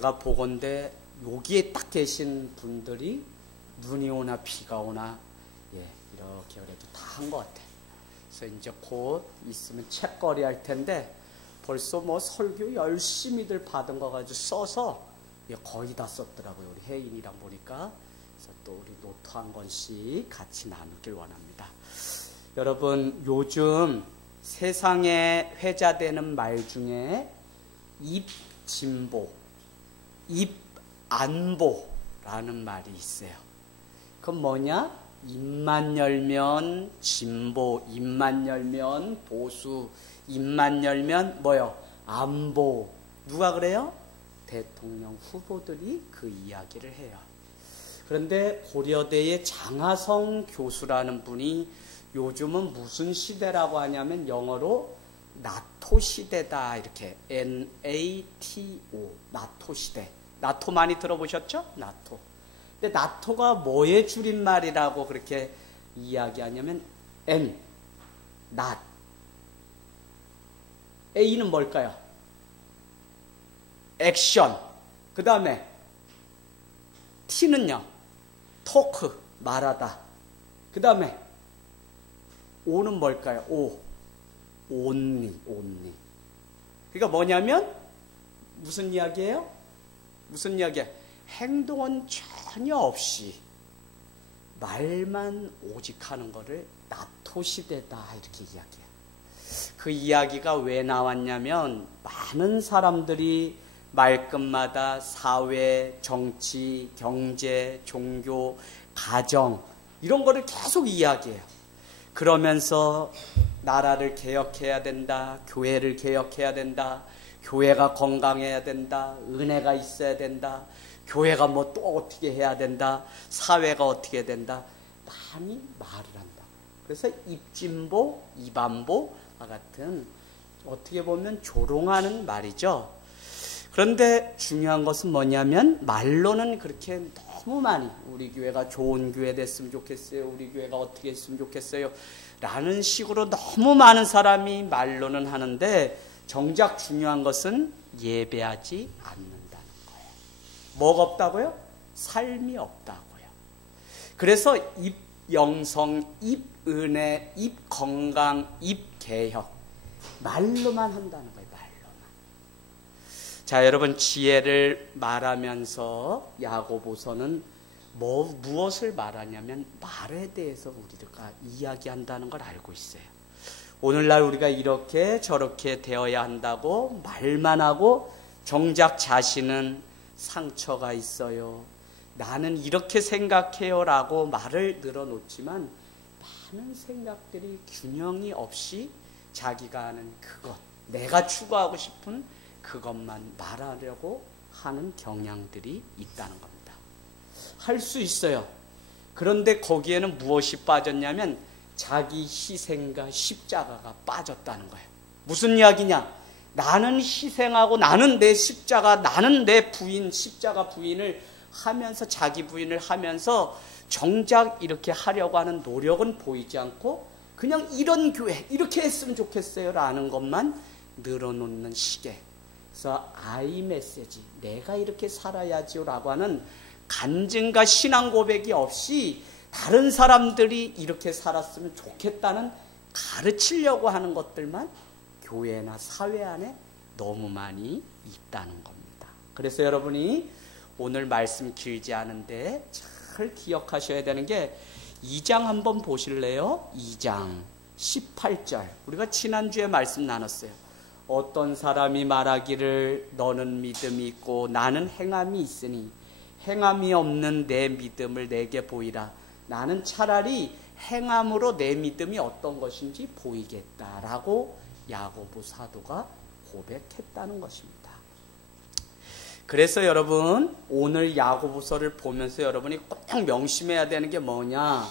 제가 보건대 여기에 딱 계신 분들이 눈이 오나 비가 오나 이렇게 그래도 다 한 것 같아요. 그래서 이제 곧 있으면 책거리 할 텐데 벌써 뭐 설교 열심히들 받은 거 가지고 써서 거의 다 썼더라고요. 우리 혜인이랑 보니까. 그래서 또 우리 노트 한 권씩 같이 나누길 원합니다. 여러분, 요즘 세상에 회자되는 말 중에 입진보, 입안보라는 말이 있어요. 그건 뭐냐? 입만 열면 진보, 입만 열면 보수, 입만 열면 뭐요? 안보. 누가 그래요? 대통령 후보들이 그 이야기를 해요. 그런데 고려대의 장하성 교수라는 분이 요즘은 무슨 시대라고 하냐면 영어로 나토 시대다, 이렇게 NATO, 나토 시대. 나토 많이 들어보셨죠? 나토. 근데 나토가 뭐의 줄임말이라고 그렇게 이야기하냐면 N, not. A는 뭘까요? 액션. 그 다음에 T는요, 토크, 말하다. 그 다음에 O는 뭘까요? only. 그러니까 뭐냐면 무슨 이야기예요? 무슨 이야기야? 행동은 전혀 없이 말만 오직 하는 거를 나토 시대다, 이렇게 이야기해요. 그 이야기가 왜 나왔냐면 많은 사람들이 말끝마다 사회, 정치, 경제, 종교, 가정 이런 거를 계속 이야기해요. 그러면서 나라를 개혁해야 된다, 교회를 개혁해야 된다, 교회가 건강해야 된다, 은혜가 있어야 된다, 교회가 뭐 또 어떻게 해야 된다, 사회가 어떻게 된다, 많이 말을 한다. 그래서 입진보, 입안보와 같은 어떻게 보면 조롱하는 말이죠. 그런데 중요한 것은 뭐냐면 말로는 그렇게 너무 많이 우리 교회가 좋은 교회 됐으면 좋겠어요, 우리 교회가 어떻게 했으면 좋겠어요 라는 식으로 너무 많은 사람이 말로는 하는데 정작 중요한 것은 예배하지 않는다는 거예요. 뭐가 없다고요? 삶이 없다고요. 그래서 입영성, 입은혜, 입건강, 입개혁 말로만 한다는 거예요. 자, 여러분, 지혜를 말하면서 야고보서는 무엇을 말하냐면 말에 대해서 우리가 이야기한다는 걸 알고 있어요. 오늘날 우리가 이렇게 저렇게 되어야 한다고 말만 하고 정작 자신은 상처가 있어요, 나는 이렇게 생각해요 라고 말을 늘어놓지만 많은 생각들이 균형이 없이 자기가 하는 그것, 내가 추구하고 싶은 그것만 말하려고 하는 경향들이 있다는 겁니다. 할 수 있어요. 그런데 거기에는 무엇이 빠졌냐면 자기 희생과 십자가가 빠졌다는 거예요. 무슨 이야기냐? 나는 희생하고 나는 내 십자가, 나는 내 부인, 십자가 부인을 하면서 자기 부인을 하면서 정작 이렇게 하려고 하는 노력은 보이지 않고 그냥 이런 교회, 이렇게 했으면 좋겠어요 라는 것만 늘어놓는 시계. 그래서 I 메시지, 내가 이렇게 살아야지요 라고 하는 간증과 신앙 고백이 없이 다른 사람들이 이렇게 살았으면 좋겠다는 가르치려고 하는 것들만 교회나 사회 안에 너무 많이 있다는 겁니다. 그래서 여러분이 오늘 말씀 길지 않은데 잘 기억하셔야 되는 게 2장 한번 보실래요? 2장 18절. 우리가 지난주에 말씀 나눴어요. 어떤 사람이 말하기를 너는 믿음이 있고 나는 행함이 있으니 행함이 없는 내 믿음을 내게 보이라. 나는 차라리 행함으로 내 믿음이 어떤 것인지 보이겠다라고 야고보 사도가 고백했다는 것입니다. 그래서 여러분, 오늘 야고보서를 보면서 여러분이 꼭 명심해야 되는 게 뭐냐?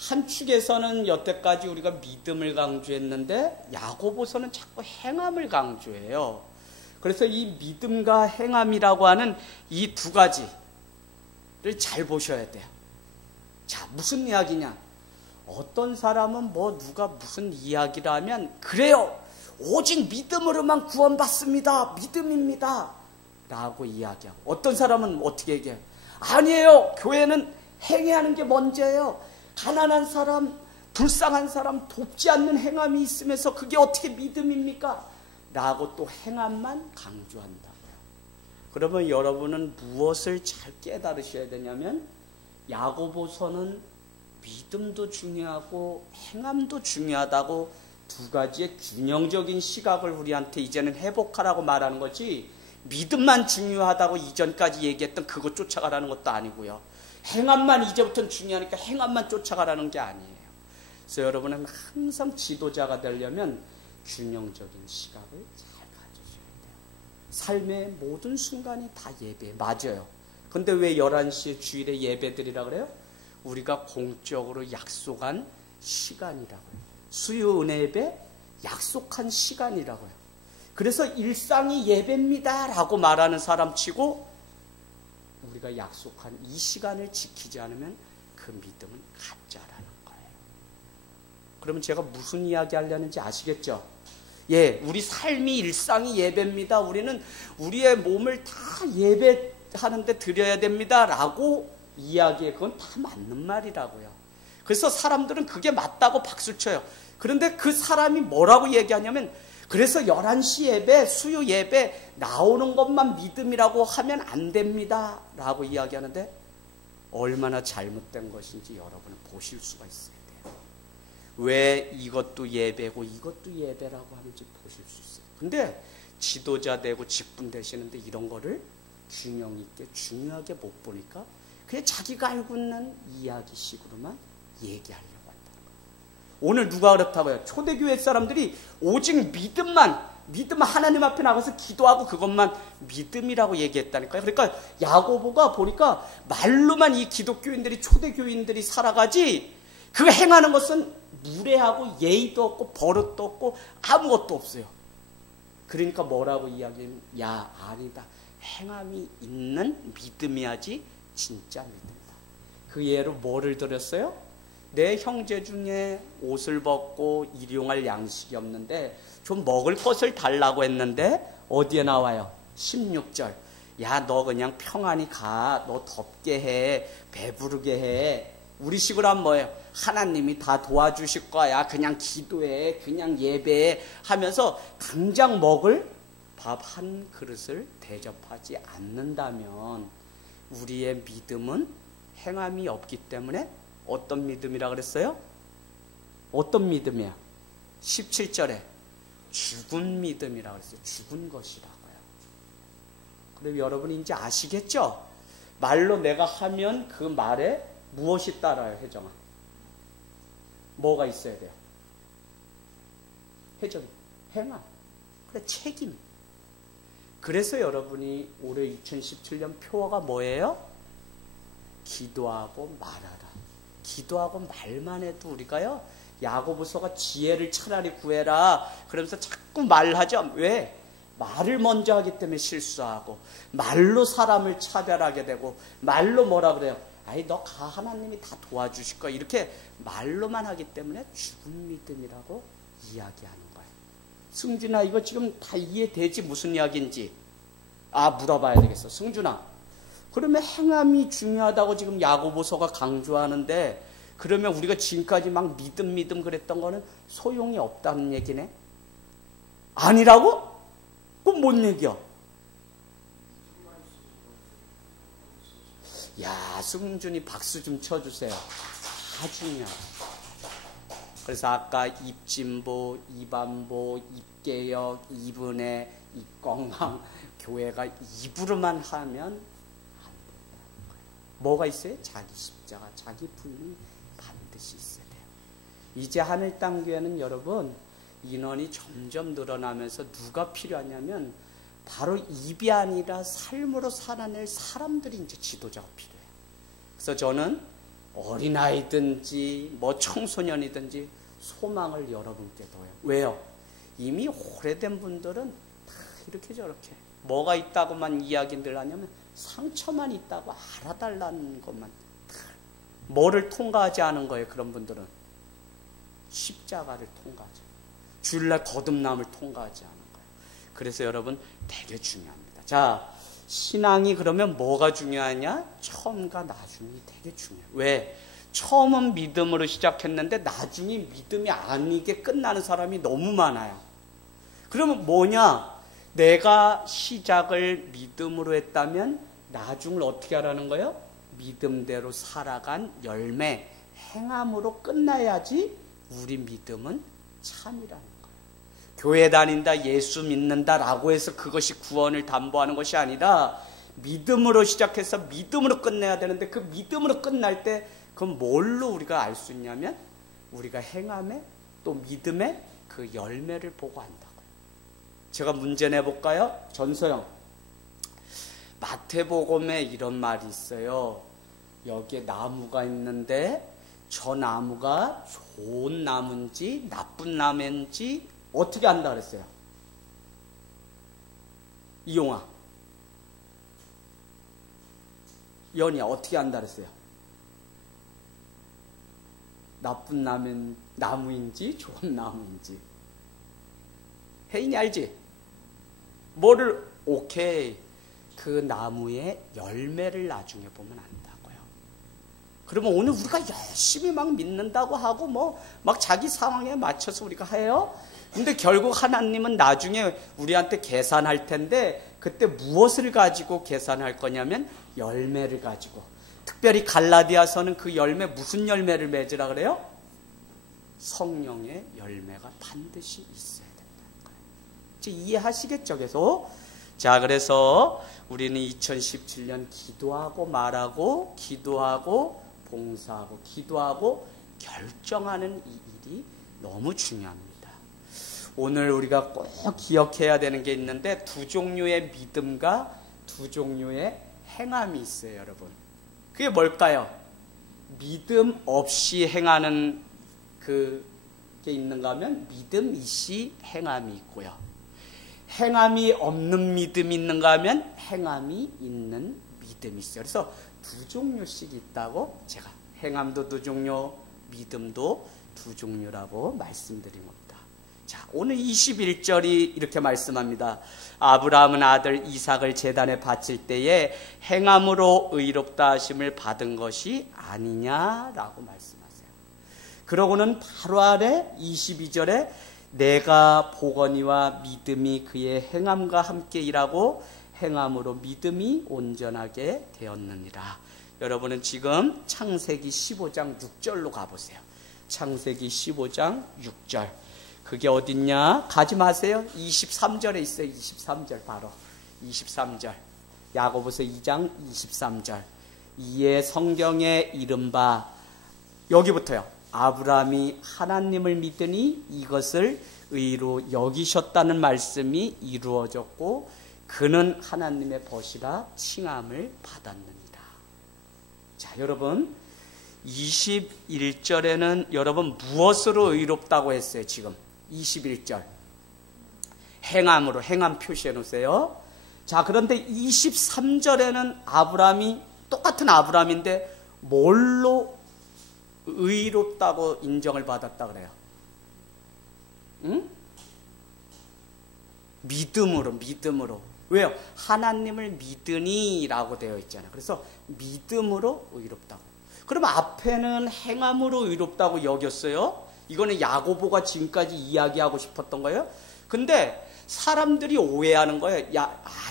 한 축에서는 여태까지 우리가 믿음을 강조했는데 야고보서는 자꾸 행함을 강조해요. 그래서 이 믿음과 행함이라고 하는 이 두 가지를 잘 보셔야 돼요. 자, 무슨 이야기냐? 어떤 사람은 뭐 누가 무슨 이야기를 하면 그래요, 오직 믿음으로만 구원받습니다, 믿음입니다 라고 이야기하고, 어떤 사람은 어떻게 얘기해요? 아니에요. 교회는 행해하는 게 먼저예요. 가난한 사람, 불쌍한 사람 돕지 않는 행함이 있으면서 그게 어떻게 믿음입니까? 라고 또 행함만 강조한다고요. 그러면 여러분은 무엇을 잘 깨달으셔야 되냐면, 야고보서는 믿음도 중요하고 행함도 중요하다고 두 가지의 균형적인 시각을 우리한테 이제는 회복하라고 말하는 거지, 믿음만 중요하다고 이전까지 얘기했던 그거 쫓아가라는 것도 아니고요. 행함만 이제부터는 중요하니까 행함만 쫓아가라는 게 아니에요. 그래서 여러분은 항상 지도자가 되려면 균형적인 시각을 잘 가져줘야 돼요. 삶의 모든 순간이 다 예배, 맞아요. 근데 왜 11시에 주일에 예배드리라 그래요? 우리가 공적으로 약속한 시간이라고요. 수요 은혜 예배 약속한 시간이라고요. 그래서 일상이 예배입니다 라고 말하는 사람 치고 우리가 약속한 이 시간을 지키지 않으면 그 믿음은 가짜라는 거예요. 그러면 제가 무슨 이야기 하려는지 아시겠죠? 예, 우리 삶이 일상이 예배입니다. 우리는 우리의 몸을 다 예배하는데 드려야 됩니다 라고 이야기해. 그건 다 맞는 말이라고요. 그래서 사람들은 그게 맞다고 박수 쳐요. 그런데 그 사람이 뭐라고 얘기하냐면, 그래서 11시 예배, 수요 예배 나오는 것만 믿음이라고 하면 안 됩니다 라고 이야기하는데, 얼마나 잘못된 것인지 여러분은 보실 수가 있어야 돼요. 왜 이것도 예배고 이것도 예배라고 하는지 보실 수 있어요. 근데 지도자 되고 직분 되시는데 이런 거를 균형 있게 중요하게 못 보니까 그냥 자기가 알고 있는 이야기식으로만 얘기하려고 한다는 거예요. 오늘 누가 그렇다고요? 초대교회 사람들이 오직 믿음만 하나님 앞에 나가서 기도하고 그것만 믿음이라고 얘기했다니까요. 그러니까 야고보가 보니까 말로만 이 기독교인들이, 초대교인들이 살아가지 그 행하는 것은 무례하고 예의도 없고 버릇도 없고 아무것도 없어요. 그러니까 뭐라고 이야기하면, 야, 아니다. 행함이 있는 믿음이야지 진짜 믿음이다. 그 예로 뭐를 들었어요? 내 형제 중에 옷을 벗고 일용할 양식이 없는데 좀 먹을 것을 달라고 했는데 어디에 나와요? 16절. 야, 너 그냥 평안히 가. 너 덥게 해. 배부르게 해. 우리식으로 하면 뭐예요? 하나님이 다 도와주실 거야. 그냥 기도해. 그냥 예배해. 하면서 당장 먹을 밥 한 그릇을 대접하지 않는다면 우리의 믿음은 행함이 없기 때문에 어떤 믿음이라 그랬어요? 어떤 믿음이야? 17절에 죽은 믿음이라고 그랬어요. 죽은 것이라고요. 그럼 여러분이 이제 아시겠죠? 말로 내가 하면 그 말에 무엇이 따라요, 혜정아? 뭐가 있어야 돼요? 혜정이, 행함. 그래, 책임. 그래서 여러분이 올해 2017년 표어가 뭐예요? 기도하고 말하라. 기도하고 말만 해도 우리가요, 야고보서가 지혜를 차라리 구해라 그러면서 자꾸 말하죠. 왜? 말을 먼저 하기 때문에 실수하고, 말로 사람을 차별하게 되고, 말로 뭐라 그래요? 아이, 너 가, 하나님이 다 도와주실 거야. 이렇게 말로만 하기 때문에 죽은 믿음이라고 이야기하는 거예요. 승준아, 이거 지금 다 이해되지? 무슨 이야기인지? 물어봐야 되겠어. 승준아, 그러면 행함이 중요하다고 지금 야고보서가 강조하는데, 그러면 우리가 지금까지 막 믿음 그랬던 거는 소용이 없다는 얘기네? 아니라고? 그럼 뭔 얘기야? 야, 승준이 박수 좀 쳐주세요. 다 중요하다. 그래서 아까 입진보, 입안보, 입개혁, 입은혜, 입건강, 교회가 입으로만 하면 안 된다는 거예요. 뭐가 있어요? 자기 십자가, 자기 부인이 반드시 있어야 돼요. 이제 하늘 땅 교회는 여러분 인원이 점점 늘어나면서 누가 필요하냐면 바로 입이 아니라 삶으로 살아낼 사람들이 이제 지도자가 필요해요. 그래서 저는 어린아이든지 뭐 청소년이든지 소망을 여러분께 둬요. 왜요? 이미 오래된 분들은 다 이렇게 저렇게 뭐가 있다고만 이야기를 하냐면 상처만 있다고 알아달라는 것만, 뭐를 통과하지 않은 거예요. 그런 분들은 십자가를 통과하죠. 주일날 거듭남을 통과하지 않은 거예요. 그래서 여러분 되게 중요합니다. 자, 신앙이 그러면 뭐가 중요하냐? 처음과 나중이 되게 중요해요. 왜? 처음은 믿음으로 시작했는데 나중에 믿음이 아니게 끝나는 사람이 너무 많아요. 그러면 뭐냐? 내가 시작을 믿음으로 했다면 나중을 어떻게 하라는 거예요? 믿음대로 살아간 열매, 행함으로 끝나야지 우리 믿음은 참이라는 거예요. 교회 다닌다, 예수 믿는다라고 해서 그것이 구원을 담보하는 것이 아니라 믿음으로 시작해서 믿음으로 끝내야 되는데 그 믿음으로 끝날 때 그건 뭘로 우리가 알 수 있냐면 우리가 행함에 또 믿음의 그 열매를 보고 한다고요. 제가 문제 내볼까요? 전소영. 마태복음에 이런 말이 있어요. 여기에 나무가 있는데 저 나무가 좋은 나무인지 나쁜 나무인지 어떻게 안다 그랬어요? 이용아. 연이야 어떻게 안다 그랬어요? 나쁜 나무인지 좋은 나무인지. 혜인이 알지? 뭐를 오케이. 그 나무의 열매를 나중에 보면 안다고요. 그러면 오늘 우리가 열심히 막 믿는다고 하고 막 자기 상황에 맞춰서 우리가 해요. 근데 결국 하나님은 나중에 우리한테 계산할 텐데 그때 무엇을 가지고 계산할 거냐면 열매를 가지고. 특별히 갈라디아서는 그 열매 무슨 열매를 맺으라 그래요? 성령의 열매가 반드시 있어야 된다는 거예요. 이제 이해하시겠죠? 그래서 우리는 2017년 기도하고 말하고 기도하고 봉사하고 기도하고 결정하는 이 일이 너무 중요합니다. 오늘 우리가 꼭 기억해야 되는 게 있는데 두 종류의 믿음과 두 종류의 행함이 있어요, 여러분. 그게 뭘까요? 믿음 없이 행하는 그게 있는가 하면 믿음 있이 행함이 있고요. 행함이 없는 믿음이 있는가 하면 행함이 있는 믿음이 있어요. 그래서 두 종류씩 있다고 제가 행함도 두 종류, 믿음도 두 종류라고 말씀드린 겁니다. 자, 오늘 21절이 이렇게 말씀합니다. 아브라함은 아들 이삭을 제단에 바칠 때에 행함으로 의롭다 하심을 받은 것이 아니냐라고 말씀하세요. 그러고는 바로 아래 22절에 내가 보거니와 믿음이 그의 행함과 함께 일하고 행함으로 믿음이 온전하게 되었느니라. 여러분은 지금 창세기 15장 6절로 가보세요. 창세기 15장 6절. 그게 어딨냐? 가지 마세요. 23절에 있어요. 23절 바로. 23절. 야고보서 2장 23절. 이에 성경에 이른바 여기부터요. 아브라함이 하나님을 믿으니 이것을 의로 여기셨다는 말씀이 이루어졌고 그는 하나님의 벗이라 칭함을 받았느니라. 자, 여러분 21절에는 여러분 무엇으로 의롭다고 했어요? 지금 21절 행함으로 행함 표시해 놓으세요. 자, 그런데 23절에는 아브라함이 똑같은 아브라함인데 뭘로 의롭다고 인정을 받았다 그래요? 응? 믿음으로. 왜요? 하나님을 믿으니 라고 되어 있잖아요. 그래서 믿음으로 의롭다고. 그럼 앞에는 행함으로 의롭다고 여겼어요. 이거는 야고보가 지금까지 이야기하고 싶었던 거예요. 근데 사람들이 오해하는 거예요.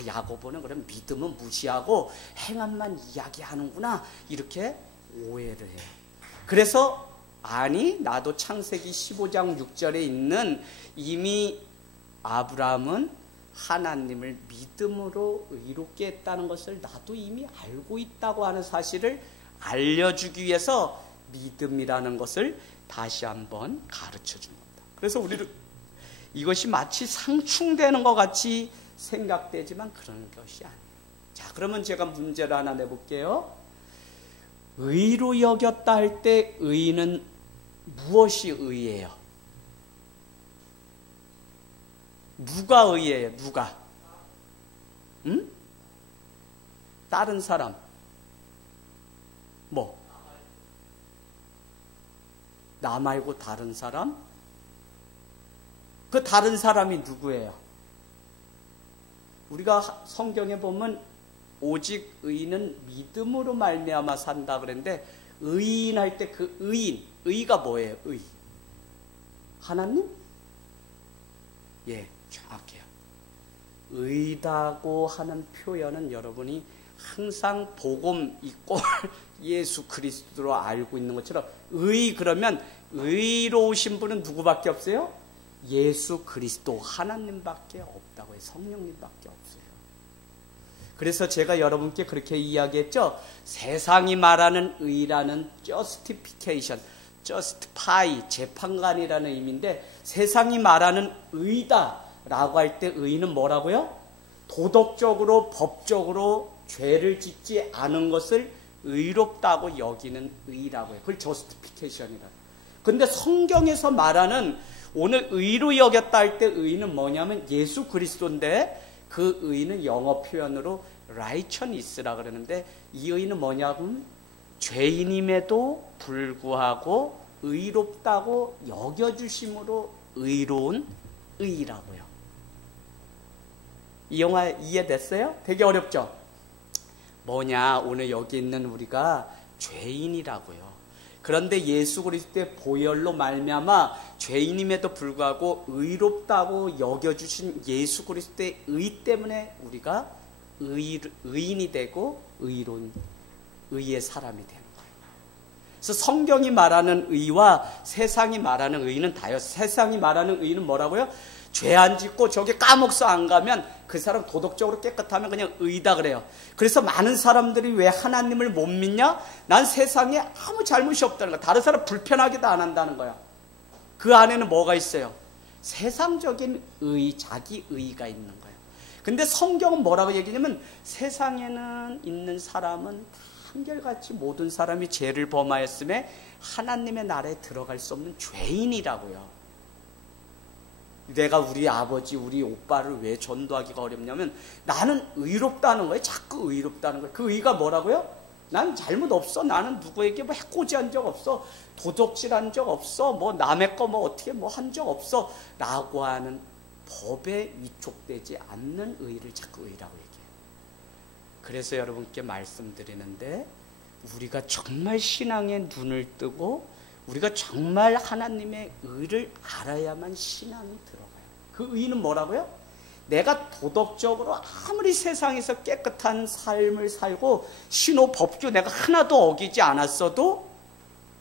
야고보는 그럼 믿음은 무시하고 행함만 이야기하는구나. 이렇게 오해를 해요. 그래서 아니 나도 창세기 15장 6절에 있는 이미 아브라함은 하나님을 믿음으로 의롭게 했다는 것을 나도 이미 알고 있다고 하는 사실을 알려주기 위해서 믿음이라는 것을 다시 한번 가르쳐 준 겁니다. 그래서 우리는 이것이 마치 상충되는 것 같이 생각되지만 그런 것이 아니에요. 자, 그러면 제가 문제를 하나 내볼게요. 의로 여겼다 할 때 의는 무엇이 의예요? 누가 의예요? 누가? 응? 다른 사람. 뭐? 나 말고 다른 사람? 그 다른 사람이 누구예요? 우리가 성경에 보면 오직 의인은 믿음으로 말미암아 산다 그랬는데, 의인 할 때 그 의인, 의가 뭐예요? 의. 하나님? 예, 정확해요. 의다고 하는 표현은 여러분이 항상 복음 있고 예수 그리스도로 알고 있는 것처럼, 의 그러면 의로우신 분은 누구밖에 없어요? 예수 그리스도 하나님밖에 없다고 해요. 성령님밖에 없어요. 그래서 제가 여러분께 그렇게 이야기했죠. 세상이 말하는 의라는 justification, justify, 재판관이라는 의미인데, 세상이 말하는 의다라고 할 때 의는 뭐라고요? 도덕적으로 법적으로 죄를 짓지 않은 것을 의롭다고 여기는 의라고 해요. 그걸 justification이라. 근데 성경에서 말하는 오늘 의로 여겼다 할 때 의는 뭐냐면 예수 그리스도인데, 그 의는 영어 표현으로 righteousness라 그러는데, 이 의는 뭐냐면 죄인임에도 불구하고 의롭다고 여겨주심으로 의로운 의라고요. 이 영화 이해됐어요? 되게 어렵죠? 뭐냐, 오늘 여기 있는 우리가 죄인이라고요. 그런데 예수 그리스도의 보혈로 말미암아 죄인임에도 불구하고 의롭다고 여겨주신 예수 그리스도의 의 때문에 우리가 의인이 되고 의로운 의의 사람이 되는 거예요. 그래서 성경이 말하는 의와 세상이 말하는 의는 다요. 세상이 말하는 의는 뭐라고요? 죄 안 짓고 저기 까먹서 안 가면 그 사람 도덕적으로 깨끗하면 그냥 의다 그래요. 그래서 많은 사람들이 왜 하나님을 못 믿냐? 난 세상에 아무 잘못이 없다는 거야. 다른 사람 불편하게도 안 한다는 거야. 그 안에는 뭐가 있어요? 세상적인 의, 자기 의가 있는 거예요. 근데 성경은 뭐라고 얘기하냐면, 세상에는 있는 사람은 한결같이 모든 사람이 죄를 범하였음에 하나님의 나라에 들어갈 수 없는 죄인이라고요. 내가 우리 아버지, 우리 오빠를 왜 전도하기가 어렵냐면, 나는 의롭다는 거예요. 자꾸 의롭다는 거예요. 그 의가 뭐라고요? 난 잘못 없어. 나는 누구에게 뭐 해코지한 적 없어. 도적질한 적 없어. 뭐 남의 거 뭐 어떻게 뭐 한 적 없어. 라고 하는 법에 위촉되지 않는 의를 자꾸 의라고 얘기해요. 그래서 여러분께 말씀드리는데, 우리가 정말 신앙의 눈을 뜨고 우리가 정말 하나님의 의를 알아야만 신앙이 들어가요. 그 의는 뭐라고요? 내가 도덕적으로 아무리 세상에서 깨끗한 삶을 살고 신호 법규 내가 하나도 어기지 않았어도,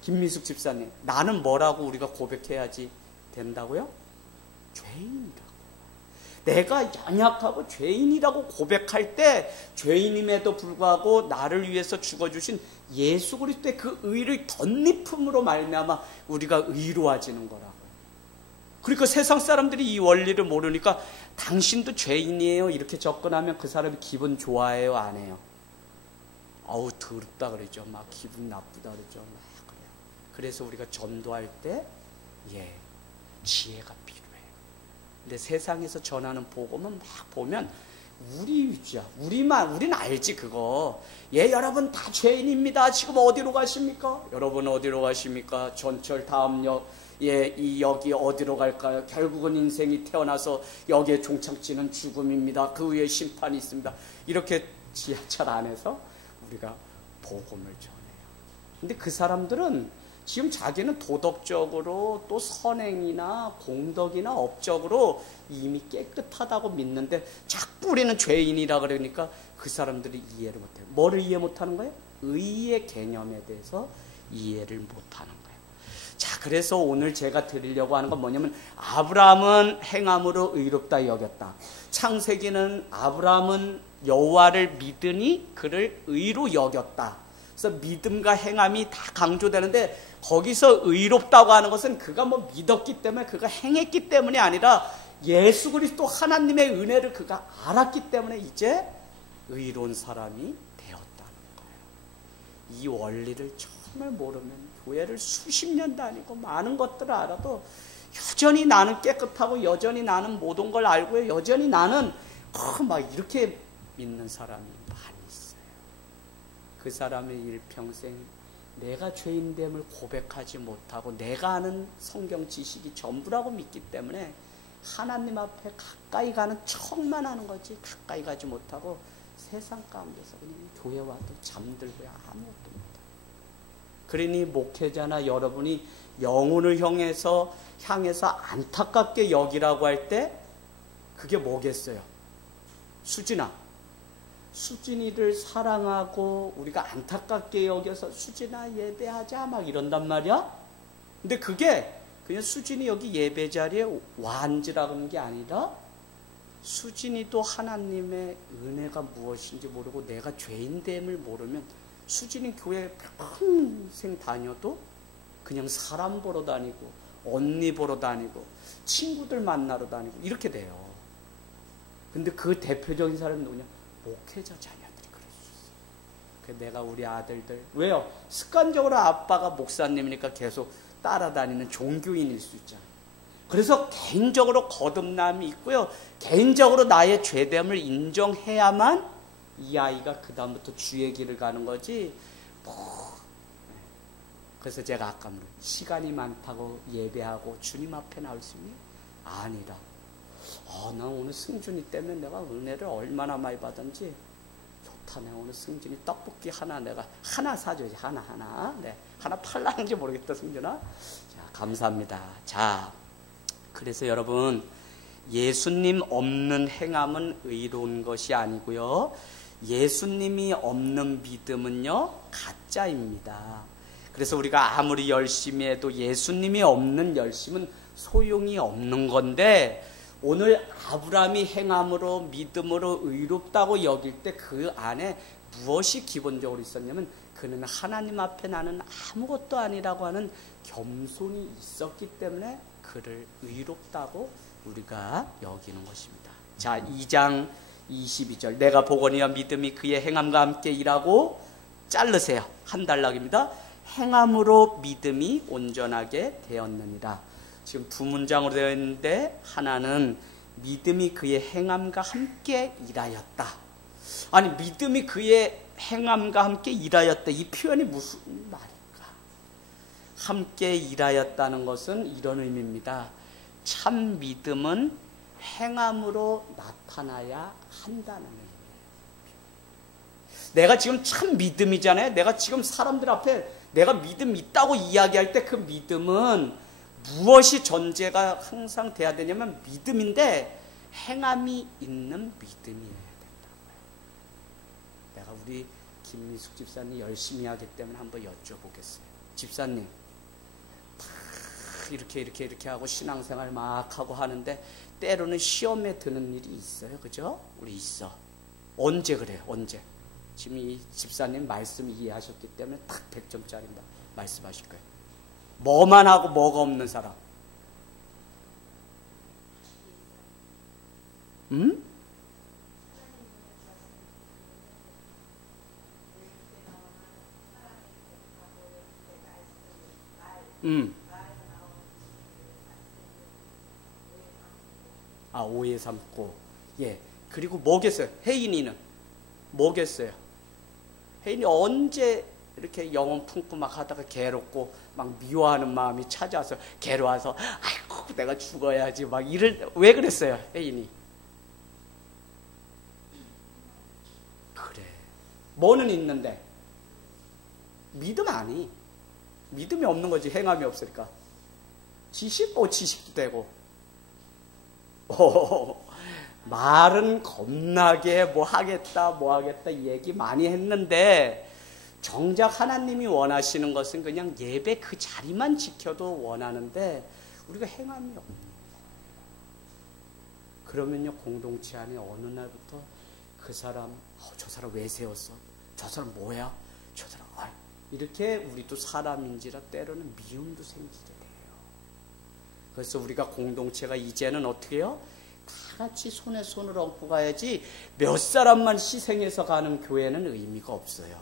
김미숙 집사님, 나는 뭐라고 우리가 고백해야지 된다고요? 죄인이라고. 내가 연약하고 죄인이라고 고백할 때, 죄인임에도 불구하고 나를 위해서 죽어주신 예수 그리스도의 그 의를 덧입음으로 말미암아 우리가 의로워지는 거라고요. 그러니까 세상 사람들이 이 원리를 모르니까, 당신도 죄인이에요 이렇게 접근하면 그 사람이 기분 좋아해요, 안 해요? 어우 더럽다 그러죠. 막 기분 나쁘다 그러죠. 막 그래요. 그래서 우리가 전도할 때 지혜가 필요해요. 근데 세상에서 전하는 복음은 막 보면 우리 위주야. 우리는 알지 그거. 여러분 다 죄인입니다. 지금 어디로 가십니까? 여러분 어디로 가십니까? 전철 다음역 여기 어디로 갈까요? 결국은 인생이 태어나서 여기에 종착지는 죽음입니다. 그 위에 심판이 있습니다. 이렇게 지하철 안에서 우리가 복음을 전해요. 근데 그 사람들은 지금 자기는 도덕적으로 또 선행이나 공덕이나 업적으로 이미 깨끗하다고 믿는데, 자꾸 우리는 죄인이라 그러니까 그 사람들이 이해를 못해요. 뭐를 이해 못하는 거예요? 의의 개념에 대해서 이해를 못하는 거예요. 자, 그래서 오늘 제가 드리려고 하는 건 뭐냐면, 아브라함은 행함으로 의롭다 여겼다. 창세기는 아브라함은 여호와를 믿으니 그를 의로 여겼다. 그래서 믿음과 행함이 다 강조되는데, 거기서 의롭다고 하는 것은 그가 뭐 믿었기 때문에, 그가 행했기 때문이 아니라 예수 그리스도 하나님의 은혜를 그가 알았기 때문에 이제 의로운 사람이 되었다는 거예요. 이 원리를 정말 모르면 교회를 수십 년 다니고 많은 것들을 알아도 여전히 나는 깨끗하고 여전히 나는 모든 걸 알고 여전히 나는 막 이렇게 믿는 사람이 많이 있어요. 그 사람의 일평생 내가 죄인됨을 고백하지 못하고 내가 아는 성경 지식이 전부라고 믿기 때문에 하나님 앞에 가까이 가는 척만 하는 거지 가까이 가지 못하고 세상 가운데서 그냥 교회 와도 잠들고요. 아무것도 못해요. 그러니 목회자나 여러분이 영혼을 향해서 안타깝게 여기라고 할 때 그게 뭐겠어요? 수진이를 사랑하고 우리가 안타깝게 여겨서 수진아 예배하자 막 이런단 말이야. 근데 그게 그냥 수진이 여기 예배 자리에 와 앉으라는 게 아니라 수진이도 하나님의 은혜가 무엇인지 모르고 내가 죄인됨을 모르면 수진이 교회 평생 다녀도 그냥 사람 보러 다니고 언니 보러 다니고 친구들 만나러 다니고 이렇게 돼요. 근데 그 대표적인 사람이 누구냐? 목회자 자녀들이 그럴 수 있어요. 그래서 내가 우리 아들들 왜요? 습관적으로 아빠가 목사님이니까 계속 따라다니는 종교인일 수 있잖아요. 그래서 개인적으로 거듭남이 있고요. 개인적으로 나의 죄됨을 인정해야만 이 아이가 그 다음부터 주의 길을 가는 거지. 그래서 제가 아까 물은 시간이 많다고 예배하고 주님 앞에 나올 수 있니? 아니라 나 오늘 승준이 때문에 내가 은혜를 얼마나 많이 받았는지 좋다. 내가 오늘 승준이 떡볶이 내가 하나 사줘야지. 하나. 네. 하나 팔라는지 모르겠다, 승준아. 자, 감사합니다. 자, 그래서 여러분, 예수님 없는 행함은 의로운 것이 아니고요. 예수님이 없는 믿음은요, 가짜입니다. 그래서 우리가 아무리 열심히 해도 예수님이 없는 열심은 소용이 없는 건데, 오늘 아브라함이 행함으로 믿음으로 의롭다고 여길 때 그 안에 무엇이 기본적으로 있었냐면 그는 하나님 앞에 나는 아무것도 아니라고 하는 겸손이 있었기 때문에 그를 의롭다고 우리가 여기는 것입니다. 자, 2장 22절 내가 보거니와 믿음이 그의 행함과 함께 일하고 자르세요. 한 단락입니다. 행함으로 믿음이 온전하게 되었느니라. 지금 두 문장으로 되어 있는데 하나는 믿음이 그의 행함과 함께 일하였다. 아니 믿음이 그의 행함과 함께 일하였다. 이 표현이 무슨 말일까? 함께 일하였다는 것은 이런 의미입니다. 참 믿음은 행함으로 나타나야 한다는 의미예요. 내가 지금 참 믿음이잖아요. 내가 지금 사람들 앞에 내가 믿음 있다고 이야기할 때 그 믿음은 무엇이 전제가 항상 돼야 되냐면 믿음인데 행함이 있는 믿음이어야 된다고요. 내가 우리 김미숙 집사님 열심히 하기 때문에 한번 여쭤보겠어요. 집사님 이렇게 하고 신앙생활 막 하고 하는데 때로는 시험에 드는 일이 있어요. 그죠? 우리 있어. 언제 그래요? 언제? 지금 이 집사님 말씀 이해하셨기 때문에 딱 100점짜리입니다. 말씀하실 거예요. 뭐만 하고 뭐가 없는 사람. 응? 오해 삼고. 예. 그리고 뭐겠어요? 혜인이는 뭐겠어요? 혜인이 언제 이렇게 영혼 품고 막 하다가 괴롭고 막 미워하는 마음이 찾아와서 괴로워서 아이고 내가 죽어야지 막 왜 그랬어요? 혜인이 그래. 뭐는 있는데 믿음 아니. 믿음이 없는 거지. 행함이 없으니까. 지식도 되고 말은 겁나게 뭐 하겠다 얘기 많이 했는데 정작 하나님이 원하시는 것은 그냥 예배 그 자리만 지켜도 원하는데 우리가 행함이 없는 거예요. 그러면요 공동체 안에 어느 날부터 그 사람 저 사람 왜 세웠어? 저 사람 뭐야? 저 사람 이렇게 우리도 사람인지라 때로는 미움도 생기게 돼요. 그래서 우리가 공동체가 이제는 어떻게 해요? 다 같이 손에 손을 얹고 가야지 몇 사람만 희생해서 가는 교회는 의미가 없어요.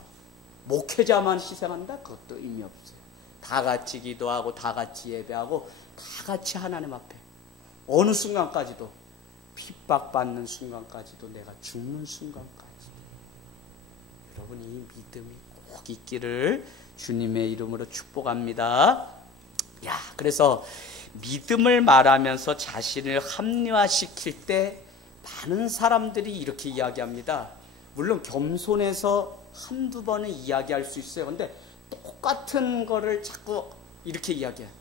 목회자만 희생한다? 그것도 의미 없어요. 다 같이 기도하고 다 같이 예배하고 다 같이 하나님 앞에 어느 순간까지도 핍박받는 순간까지도 내가 죽는 순간까지도 여러분 이 믿음이 꼭 있기를 주님의 이름으로 축복합니다. 그래서 믿음을 말하면서 자신을 합리화시킬 때 많은 사람들이 이렇게 이야기합니다. 물론 겸손해서 한두 번은 이야기할 수 있어요. 근데 똑같은 거를 자꾸 이렇게 이야기해요.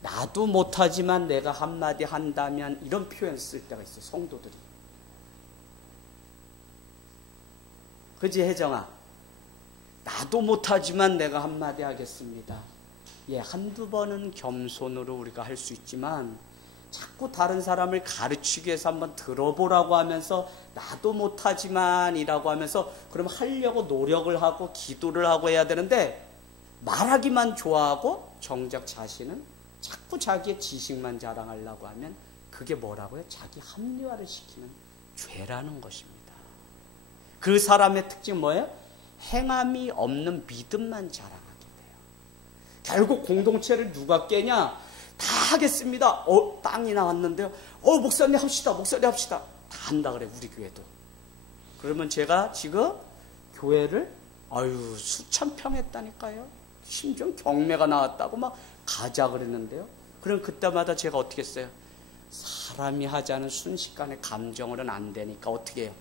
나도 못하지만 내가 한마디 한다면, 이런 표현 쓸 때가 있어요, 성도들이. 그지, 혜정아? 나도 못하지만 내가 한마디 하겠습니다. 예, 한두 번은 겸손으로 우리가 할 수 있지만 자꾸 다른 사람을 가르치기 위해서 한번 들어보라고 하면서 나도 못하지만 이라고 하면서 그럼 하려고 노력을 하고 기도를 하고 해야 되는데, 말하기만 좋아하고 정작 자신은 자꾸 자기의 지식만 자랑하려고 하면 그게 뭐라고요? 자기 합리화를 시키는 죄라는 것입니다. 그 사람의 특징은 뭐예요? 행함이 없는 믿음만 자랑하게 돼요. 결국 공동체를 누가 깨냐? 다 하겠습니다. 땅이 나왔는데요. 목사님 합시다. 목사님 합시다. 다 한다 그래, 우리 교회도. 그러면 제가 지금 교회를 수천 평 했다니까요. 심지어 경매가 나왔다고 막 가자 그랬는데요. 그럼 그때마다 제가 어떻게 했어요? 사람이 하자는 순식간에 감정으로는 안 되니까 어떻게 해요?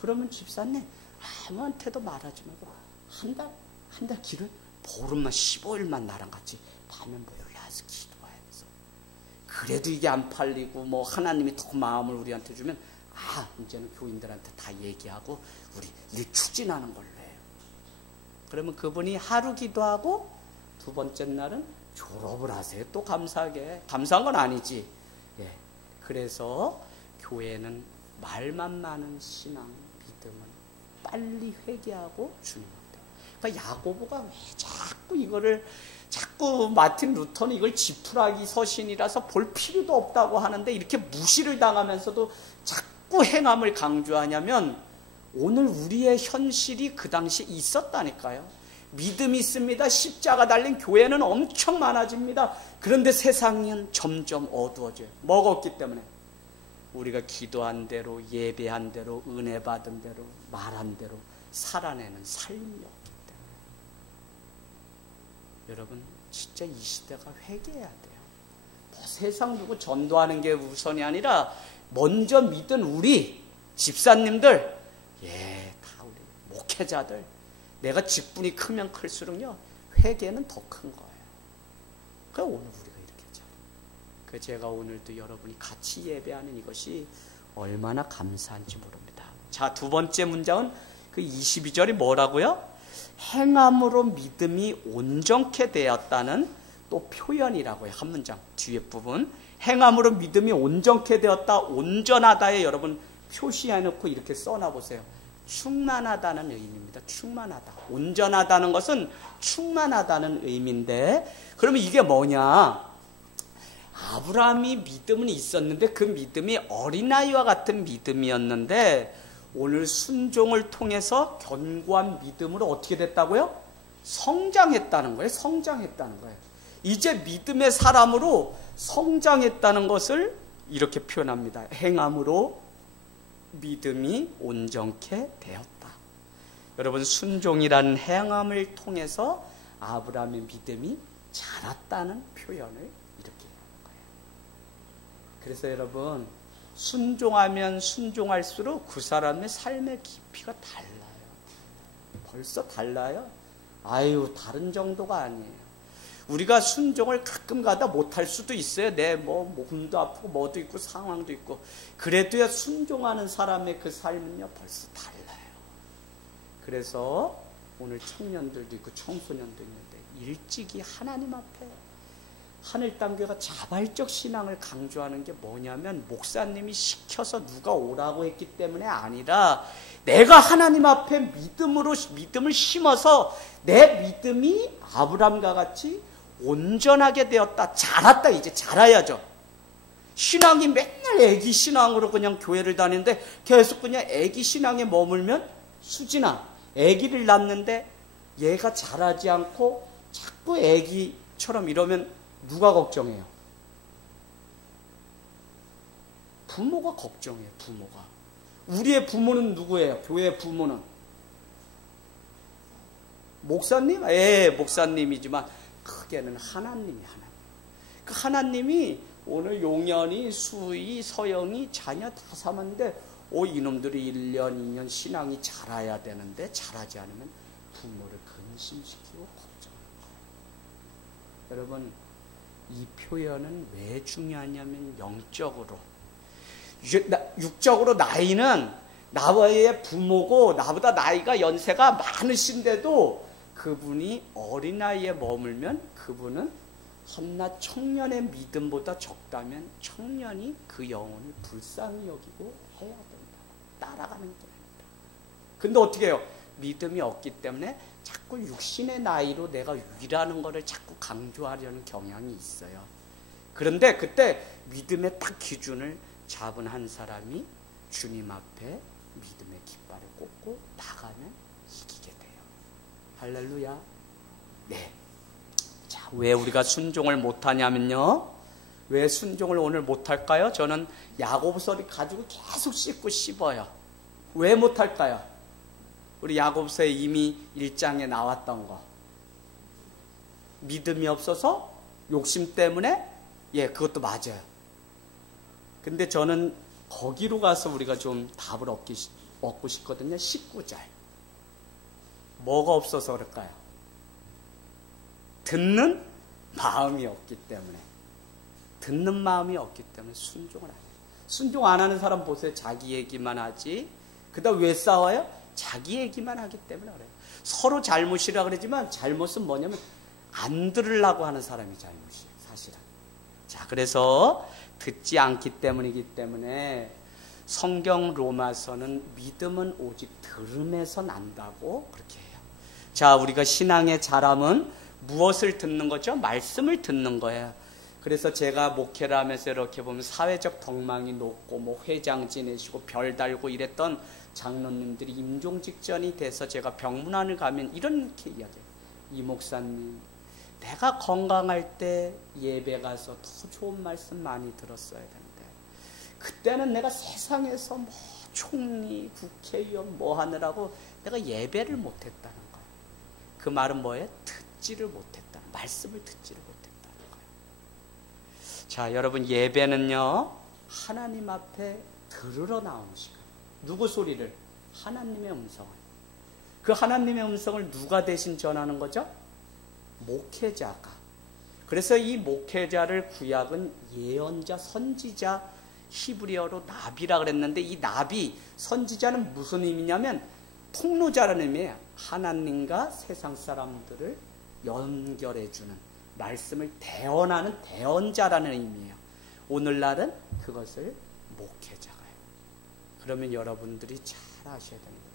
그러면 집사님 아무한테도 말하지 말고 한 달 길을 보름만 15일만 나랑 같이 밤에 몰라서 기도하면서, 그래도 이게 안 팔리고 뭐 하나님이 더 마음을 우리한테 주면 이제는 교인들한테 다 얘기하고 우리 일 추진하는 걸로 해요. 그러면 그분이 하루 기도하고 두 번째 날은 졸업을 하세요. 또 감사하게. 감사한 건 아니지. 예. 그래서 교회는 말만 많은 신앙, 믿음은 빨리 회개하고 주님한테. 그러니까 야고보가 왜 자꾸 마틴 루터는 이걸 지푸라기 서신이라서 볼 필요도 없다고 하는데 이렇게 무시를 당하면서도 자꾸 행함을 강조하냐면, 오늘 우리의 현실이 그 당시에 있었다니까요. 믿음이 있습니다. 십자가 달린 교회는 엄청 많아집니다. 그런데 세상은 점점 어두워져요. 뭐가 없기 때문에? 우리가 기도한 대로, 예배한 대로, 은혜 받은 대로, 말한 대로 살아내는 삶이 없기 때문에. 여러분, 진짜 이 시대가 회개해야 돼요. 세상 누구 전도하는 게 우선이 아니라 먼저 믿은 우리 집사님들, 다 우리 목회자들, 내가 직분이 크면 클수록요 회개는 더 큰 거예요. 그래서 오늘 우리가 이렇게 잘해요. 제가 오늘도 여러분이 같이 예배하는 이것이 얼마나 감사한지 모릅니다. 자, 두 번째 문장은 그 22절이 뭐라고요? 행함으로 믿음이 온전케 되었다는 또 표현이라고요. 한 문장 뒤에 부분, 행함으로 믿음이 온전케 되었다, 온전하다에 여러분 표시해놓고 이렇게 써놔보세요. 충만하다는 의미입니다. 충만하다. 온전하다는 것은 충만하다는 의미인데, 그러면 이게 뭐냐? 아브라함이 믿음은 있었는데 그 믿음이 어린아이와 같은 믿음이었는데, 오늘 순종을 통해서 견고한 믿음으로 어떻게 됐다고요? 성장했다는 거예요. 성장했다는 거예요. 이제 믿음의 사람으로 성장했다는 것을 이렇게 표현합니다. 행함으로 믿음이 온전케 되었다. 여러분, 순종이라는 행함을 통해서 아브라함의 믿음이 자랐다는 표현을 이렇게 하는 거예요. 그래서 여러분, 순종하면 순종할수록 그 사람의 삶의 깊이가 달라요. 벌써 달라요. 다른 정도가 아니에요. 우리가 순종을 가끔 가다 못할 수도 있어요. 몸도 아프고 뭐도 있고 상황도 있고. 그래도요, 순종하는 사람의 그 삶은요 벌써 달라요. 그래서 오늘 청년들도 있고 청소년도 있는데 일찍이 하나님 앞에, 하늘 땅 교회가 자발적 신앙을 강조하는 게 뭐냐면, 목사님이 시켜서 누가 오라고 했기 때문에 아니라 내가 하나님 앞에 믿음을 심어서 내 믿음이 아브라함과 같이 온전하게 되었다, 자랐다. 이제 자라야죠. 신앙이 맨날 애기 신앙으로 그냥 교회를 다니는데 계속 그냥 애기 신앙에 머물면, 수진아, 애기를 낳는데 얘가 자라지 않고 자꾸 애기처럼 이러면 누가 걱정해요? 부모가 걱정해요. 부모가. 우리의 부모는 누구예요? 교회의 부모는 목사님? 목사님이지만 크게는 하나님이. 그 하나님이 오늘 용연이, 수희, 서영이 자녀 다 삼았는데 이놈들이 1년, 2년 신앙이 자라야 되는데 자라지 않으면 부모를 근심시키고 걱정하는 거예요. 여러분, 이 표현은 왜 중요하냐면 영적으로, 육적으로 나이는 나의 부모고 나보다 나이가 연세가 많으신데도 그분이 어린아이에 머물면 그분은 한낱 청년의 믿음보다 적다면 청년이 그 영혼을 불쌍히 여기고 해야 된다. 따라가는 겁니다. 근데 어떻게 해요? 믿음이 없기 때문에 자꾸 육신의 나이로 내가 위라는 것을 자꾸 강조하려는 경향이 있어요. 그런데 그때 믿음의 딱 기준을 잡은 한 사람이 주님 앞에 믿음의 깃발을 꽂고 나가면 이기게 돼요. 할렐루야. 네. 자, 왜 우리가 순종을 못하냐면요. 왜 순종을 오늘 못할까요? 저는 야고보서를 가지고 계속 씹고 씹어요. 왜 못할까요? 우리 야고보서에 이미 1장에 나왔던 거. 믿음이 없어서 욕심 때문에, 그것도 맞아요. 근데 저는 거기로 가서 우리가 좀 답을 얻고 싶거든요. 19절. 뭐가 없어서 그럴까요? 듣는 마음이 없기 때문에. 듣는 마음이 없기 때문에 순종을 안 해요. 순종 안 하는 사람 보세요. 자기 얘기만 하지. 그다음 왜 싸워요? 자기 얘기만 하기 때문에 그래요. 서로 잘못이라 그러지만 잘못은 뭐냐면 안 들으려고 하는 사람이 잘못이에요. 사실은. 자, 그래서 듣지 않기 때문이기 때문에 성경 로마서는 믿음은 오직 들음에서 난다고 그렇게 해요. 자, 우리가 신앙의 자람은 무엇을 듣는 거죠? 말씀을 듣는 거예요. 그래서 제가 목회를 하면서 이렇게 보면 사회적 덕망이 높고 회장 지내시고 별 달고 이랬던 장로님들이 임종 직전이 돼서 제가 병문안을 가면 이렇게 이야기해요. 이 목사님, 내가 건강할 때 예배 가서 더 좋은 말씀 많이 들었어야 되는데 그때는 내가 세상에서 총리, 국회의원 하느라고 내가 예배를 못했다는 거예요. 그 말은 뭐예요? 듣지를 못했다는, 말씀을 듣지를 못했다는 거예요. 자, 여러분, 예배는요 하나님 앞에 들으러 나오는 시간. 누구 소리를? 하나님의 음성을. 그 하나님의 음성을 누가 대신 전하는 거죠? 목회자가. 그래서 이 목회자를 구약은 예언자, 선지자, 히브리어로 나비라 그랬는데 이 나비, 선지자는 무슨 의미냐면 통로자라는 의미예요. 하나님과 세상 사람들을 연결해주는, 말씀을 대언하는 대언자라는 의미예요. 오늘날은 그것을 목회자가 해요. 그러면 여러분들이 잘 아셔야 됩니다.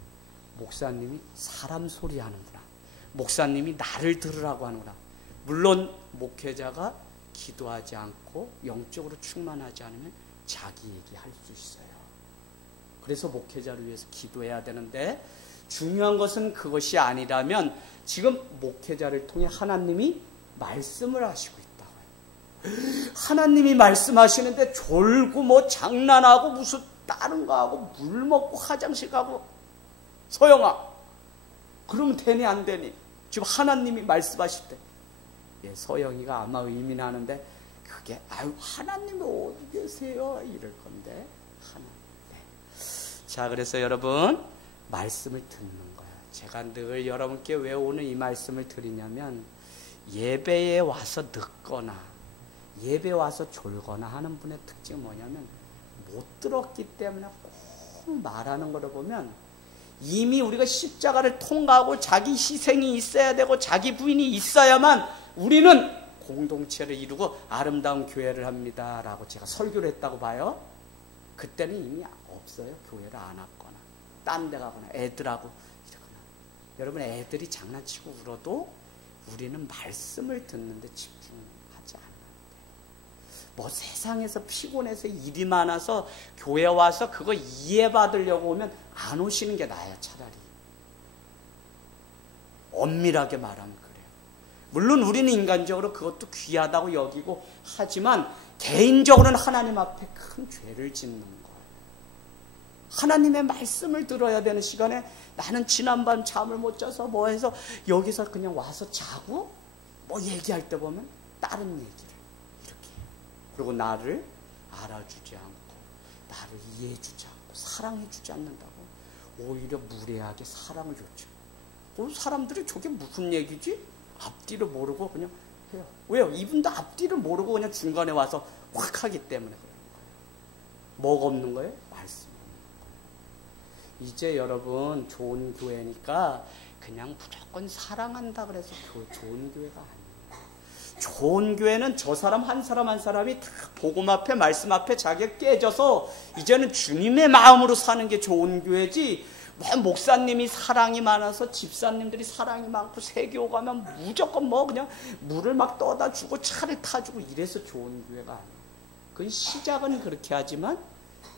목사님이 사람 소리 하는구나. 목사님이 나를 들으라고 하는구나. 물론 목회자가 기도하지 않고 영적으로 충만하지 않으면 자기 얘기할 수 있어요. 그래서 목회자를 위해서 기도해야 되는데 중요한 것은 그것이 아니라면 지금 목회자를 통해 하나님이 말씀을 하시고 있다고요. 하나님이 말씀하시는데 졸고 장난하고 무슨 다른 거 하고 물 먹고 화장실 가고 소영아 그러면 되니 안 되니? 지금 하나님이 말씀하실 때 서영이가 아마 의미나는데 그게 하나님이 어디 계세요? 이럴 건데 하나님. 자, 그래서 여러분 말씀을 듣는 거예요. 제가 늘 여러분께 왜 오늘 이 말씀을 드리냐면 예배에 와서 늦거나 예배 와서 졸거나 하는 분의 특징이 뭐냐면 못 들었기 때문에 꼭 말하는 거를 보면 이미 우리가 십자가를 통과하고 자기 희생이 있어야 되고 자기 부인이 있어야만 우리는 공동체를 이루고 아름다운 교회를 합니다 라고 제가 설교를 했다고 봐요. 그때는 이미 없어요. 교회를 안 왔거나 딴 데 가거나 애들하고 이러거나. 여러분, 애들이 장난치고 울어도 우리는 말씀을 듣는데 집중하지 않는데 세상에서 피곤해서 일이 많아서 교회 와서 그거 이해받으려고 오면 안 오시는 게 나아요. 차라리 엄밀하게 말하면 그래요. 물론 우리는 인간적으로 그것도 귀하다고 여기고 하지만 개인적으로는 하나님 앞에 큰 죄를 짓는 거예요. 하나님의 말씀을 들어야 되는 시간에 나는 지난밤 잠을 못 자서 해서 여기서 그냥 와서 자고 얘기할 때 보면 다른 얘기를 이렇게 해요. 그리고 나를 알아주지 않고 나를 이해해주지 않고 사랑해주지 않는다고 오히려 무례하게 사랑을 줬죠. 사람들이 저게 무슨 얘기지? 앞뒤를 모르고 그냥 해요. 왜요? 이분도 앞뒤를 모르고 그냥 중간에 와서 확 하기 때문에 그러는 거예요. 뭐가 없는 거예요? 말씀이 없는 거예요. 이제 여러분 좋은 교회니까 그냥 무조건 사랑한다 그래서 좋은 교회가 아니에요. 좋은 교회는 저 사람 한 사람 한 사람이 다 복음 앞에 말씀 앞에 자기가 깨져서 이제는 주님의 마음으로 사는 게 좋은 교회지, 뭐 목사님이 사랑이 많아서 집사님들이 사랑이 많고 세교 가면 무조건 뭐 그냥 물을 막 떠다 주고 차를 타주고 이래서 좋은 교회가 아니에요. 그 시작은 그렇게 하지만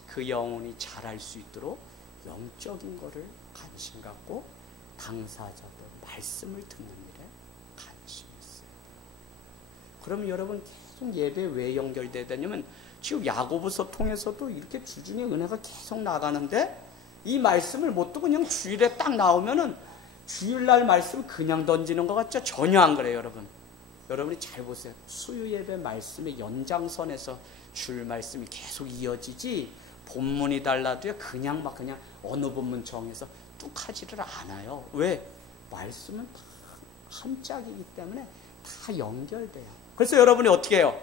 그 영혼이 자랄 수 있도록 영적인 거를 관심 갖고 당사자들 말씀을 듣는 일에 관심이 있어요. 그럼 여러분 계속 예배 왜 연결돼야 되냐면 지금 야고보서 통해서도 이렇게 주중에 은혜가 계속 나가는데 이 말씀을 못 듣고 그냥 주일에 딱 나오면은 주일날 말씀 그냥 던지는 것 같죠? 전혀 안 그래요, 여러분. 여러분이 잘 보세요. 수요 예배 말씀의 연장선에서 줄 말씀이 계속 이어지지 본문이 달라도요 그냥 막 그냥 어느 본문 정해서 뚝 하지를 않아요. 왜? 말씀은 다 한 짝이기 때문에 다 연결돼요. 그래서 여러분이 어떻게 해요?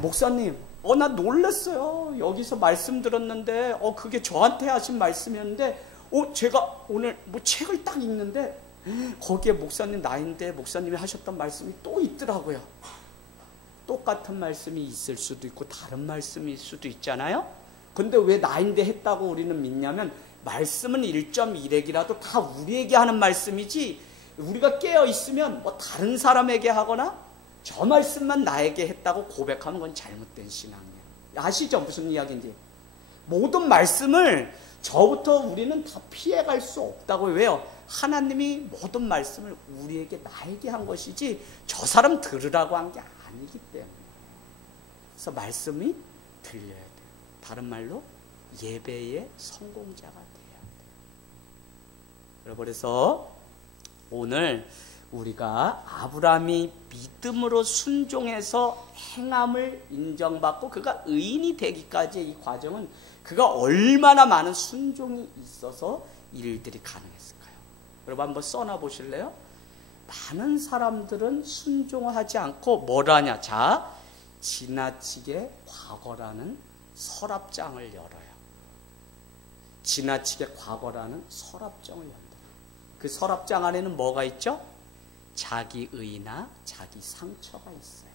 목사님, 나 놀랐어요. 여기서 말씀 들었는데, 그게 저한테 하신 말씀이었는데, 제가 오늘 뭐 책을 딱 읽는데, 거기에 목사님 나인데 목사님이 하셨던 말씀이 또 있더라고요. 똑같은 말씀이 있을 수도 있고, 다른 말씀일 수도 있잖아요? 근데 왜 나인데 했다고 우리는 믿냐면, 말씀은 1.1핵이라도 다 우리에게 하는 말씀이지, 우리가 깨어 있으면 뭐 다른 사람에게 하거나, 저 말씀만 나에게 했다고 고백하면 그건 잘못된 신앙이에요. 아시죠? 무슨 이야기인지. 모든 말씀을 저부터 우리는 다 피해갈 수 없다고요. 왜요? 하나님이 모든 말씀을 우리에게 나에게 한 것이지 저 사람 들으라고 한 게 아니기 때문에. 그래서 말씀이 들려야 돼요. 다른 말로 예배의 성공자가 돼야 돼요. 여러분, 그래서 오늘 우리가 아브라함이 믿음으로 순종해서 행함을 인정받고 그가 의인이 되기까지의 이 과정은 그가 얼마나 많은 순종이 있어서 일들이 가능했을까요? 여러분 한번 써놔 보실래요? 많은 사람들은 순종하지 않고 뭘 하냐? 자, 지나치게 과거라는 서랍장을 열어요. 지나치게 과거라는 서랍장을 연다. 그 서랍장 안에는 뭐가 있죠? 자기 의나 자기 상처가 있어요.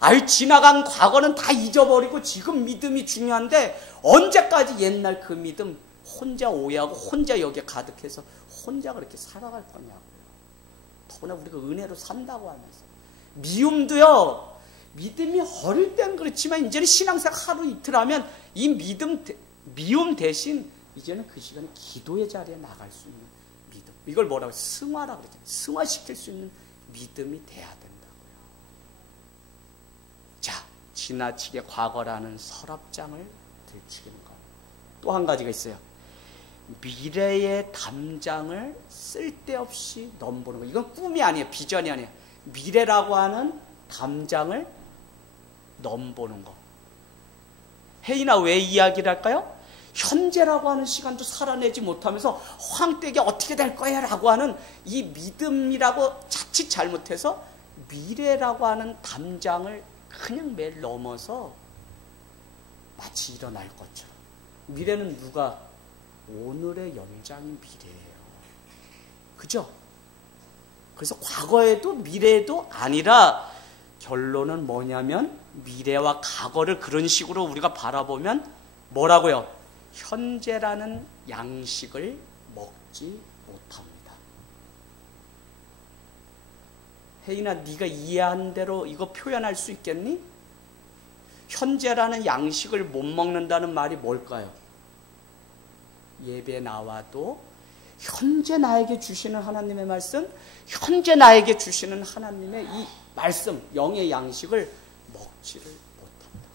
아유, 지나간 과거는 다 잊어버리고 지금 믿음이 중요한데 언제까지 옛날 그 믿음 혼자 오해하고 혼자 여기에 가득해서 혼자 그렇게 살아갈 거냐고요. 더구나 우리가 은혜로 산다고 하면서. 미움도요, 믿음이 어릴 땐 그렇지만 이제는 신앙생활 하루 이틀 하면 이 미움 대신 이제는 그 시간에 기도의 자리에 나갈 수 있는 믿음. 이걸 뭐라고 해요? 승화라고 그러죠. 승화시킬 수 있는 믿음이 돼야 된다고요. 자, 지나치게 과거라는 서랍장을 들추기는 것. 또 한 가지가 있어요. 미래의 담장을 쓸데없이 넘보는 거. 이건 꿈이 아니에요. 비전이 아니에요. 미래라고 하는 담장을 넘보는 거. 혜인아, 왜 이야기를 할까요? 현재라고 하는 시간도 살아내지 못하면서 황때기 어떻게 될 거야 라고 하는 이 믿음이라고 자칫 잘못해서 미래라고 하는 담장을 그냥 매일 넘어서 마치 일어날 것처럼. 미래는 누가? 오늘의 연장인 미래예요. 그죠? 그래서 과거에도 미래에도 아니라 결론은 뭐냐면 미래와 과거를 그런 식으로 우리가 바라보면 뭐라고요? 현재라는 양식을 먹지 못합니다. 혜인아, 네가 이해한 대로 이거 표현할 수 있겠니? 현재라는 양식을 못 먹는다는 말이 뭘까요? 예배 나와도 현재 나에게 주시는 하나님의 말씀, 현재 나에게 주시는 하나님의 이 말씀, 영의 양식을 먹지를 못한다.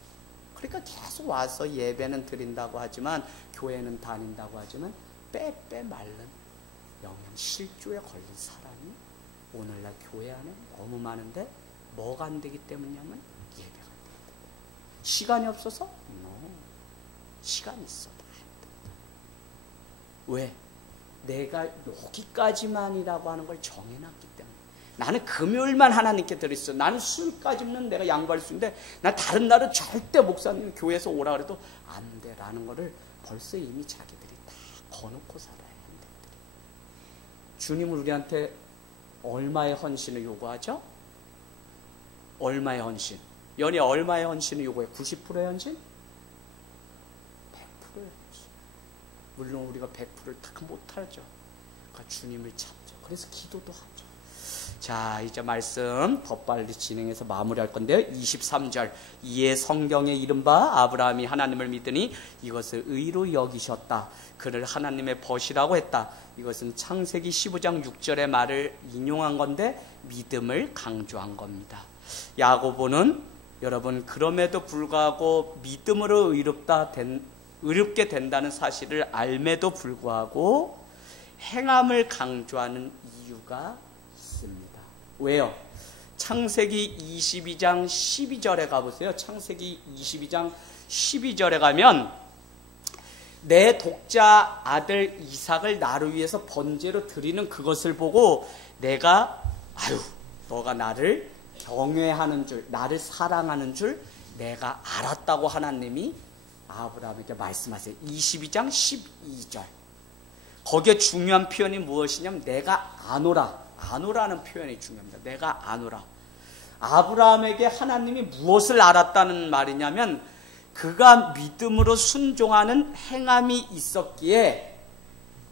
그러니까 계속 와서 예배는 드린다고 하지만, 교회는 다닌다고 하지만 빼빼 마른 영양 실조에 걸린 사람이 오늘날 교회 안에 너무 많은데 뭐가 안 되기 때문이냐면 예배가 안 되기 때문에. 시간이 없어서? No. 시간 있어. 왜? 내가 여기까지만이라고 하는 걸 정해놨기 때문에. 나는 금요일만 하나님께 드렸어. 나는 술까지는 내가 양보할 수 있는데 나 다른 날은 절대 목사님 교회에서 오라 그래도 안 돼라는 거를 벌써 이미 자기들이 다 거놓고 살아요. 주님은 우리한테 얼마의 헌신을 요구하죠? 얼마의 헌신? 연이 얼마의 헌신을 요구해요? 90%의 헌신? 100%의 헌신. 물론 우리가 100%를 다 못하죠. 그러니까 주님을 찾죠. 그래서 기도도 하죠. 자, 이제 말씀 더 빨리 진행해서 마무리할 건데요. 23절. 이에 성경에 이른바 아브라함이 하나님을 믿으니 이것을 의로 여기셨다. 그를 하나님의 벗이라고 했다. 이것은 창세기 15장 6절의 말을 인용한 건데 믿음을 강조한 겁니다. 야고보는 여러분 그럼에도 불구하고 믿음으로 의롭게 된다는 사실을 알매도 불구하고 행함을 강조하는 이유가 있습니다. 왜요? 창세기 22장 12절에 가보세요. 창세기 22장 12절에 가면 내 독자 아들 이삭을 나를 위해서 번제로 드리는 그것을 보고 내가 너가 나를 경외하는 줄, 나를 사랑하는 줄 내가 알았다고 하나님이 아브라함에게 말씀하세요. 22장 12절. 거기에 중요한 표현이 무엇이냐면 내가 아노라. 아노라는 표현이 중요합니다. 내가 아노라. 아브라함에게 하나님이 무엇을 알았다는 말이냐면 그가 믿음으로 순종하는 행함이 있었기에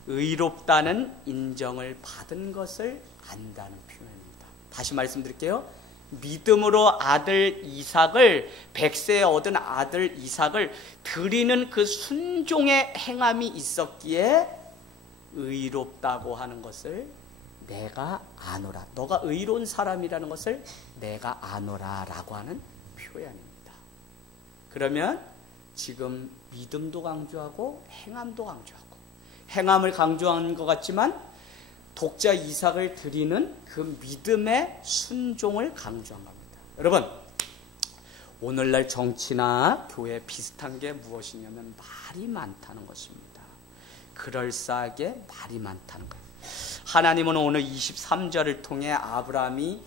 의롭다는 인정을 받은 것을 안다는 표현입니다. 다시 말씀드릴게요. 믿음으로 아들 이삭을 100세에 얻은 아들 이삭을 드리는 그 순종의 행함이 있었기에 의롭다고 하는 것을 내가 아노라. 너가 의로운 사람이라는 것을 내가 아노라라고 하는 표현입니다. 그러면 지금 믿음도 강조하고 행함도 강조하고 행함을 강조하는 것 같지만 독자 이삭을 드리는 그 믿음의 순종을 강조한 겁니다. 여러분, 오늘날 정치나 교회 비슷한 게 무엇이냐면 말이 많다는 것입니다. 그럴싸하게 말이 많다는 거예요. 하나님은 오늘 23절을 통해 아브라함이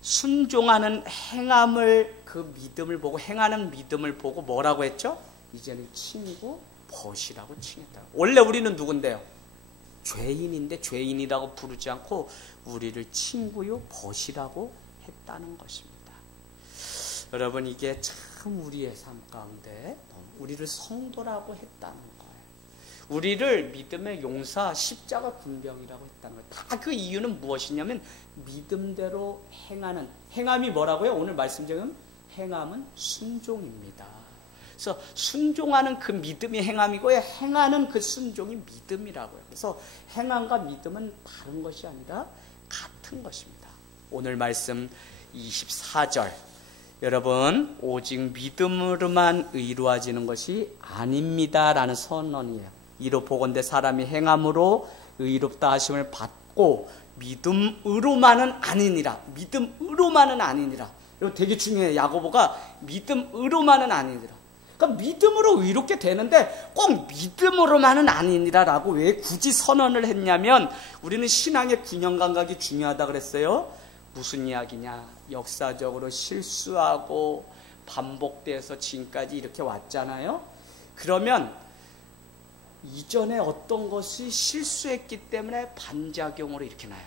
순종하는 행함을 그 믿음을 보고 행하는 믿음을 보고 뭐라고 했죠? 이제는 친구 벗이라고 칭했다. 원래 우리는 누군데요? 죄인인데 죄인이라고 부르지 않고 우리를 친구요 벗이라고 했다는 것입니다. 여러분 이게 참 우리의 삶 가운데 우리를 성도라고 했다는 거예요. 우리를 믿음의 용사 십자가 군병이라고 했다는 거예요. 다 그 이유는 무엇이냐면 믿음대로 행하는 행함이 뭐라고요? 오늘 말씀 중에 행함은 순종입니다. 그래서 순종하는 그 믿음이 행함이고요. 행하는 그 순종이 믿음이라고요. 그래서 행함과 믿음은 다른 것이 아니라 같은 것입니다. 오늘 말씀 24절. 여러분, 오직 믿음으로만 의로워지는 것이 아닙니다라는 선언이에요. 이로 보건대 사람이 행함으로 의롭다 하심을 받고 믿음으로만은 아니니라. 믿음으로만은 아니니라. 이거 되게 중요해요. 야고보가 믿음으로만은 아니니라. 그러니까 믿음으로 의롭게 되는데 꼭 믿음으로만은 아니니라라고 왜 굳이 선언을 했냐면 우리는 신앙의 균형 감각이 중요하다 그랬어요. 무슨 이야기냐? 역사적으로 실수하고 반복돼서 지금까지 이렇게 왔잖아요. 그러면 이전에 어떤 것이 실수했기 때문에 반작용으로 이렇게 나요.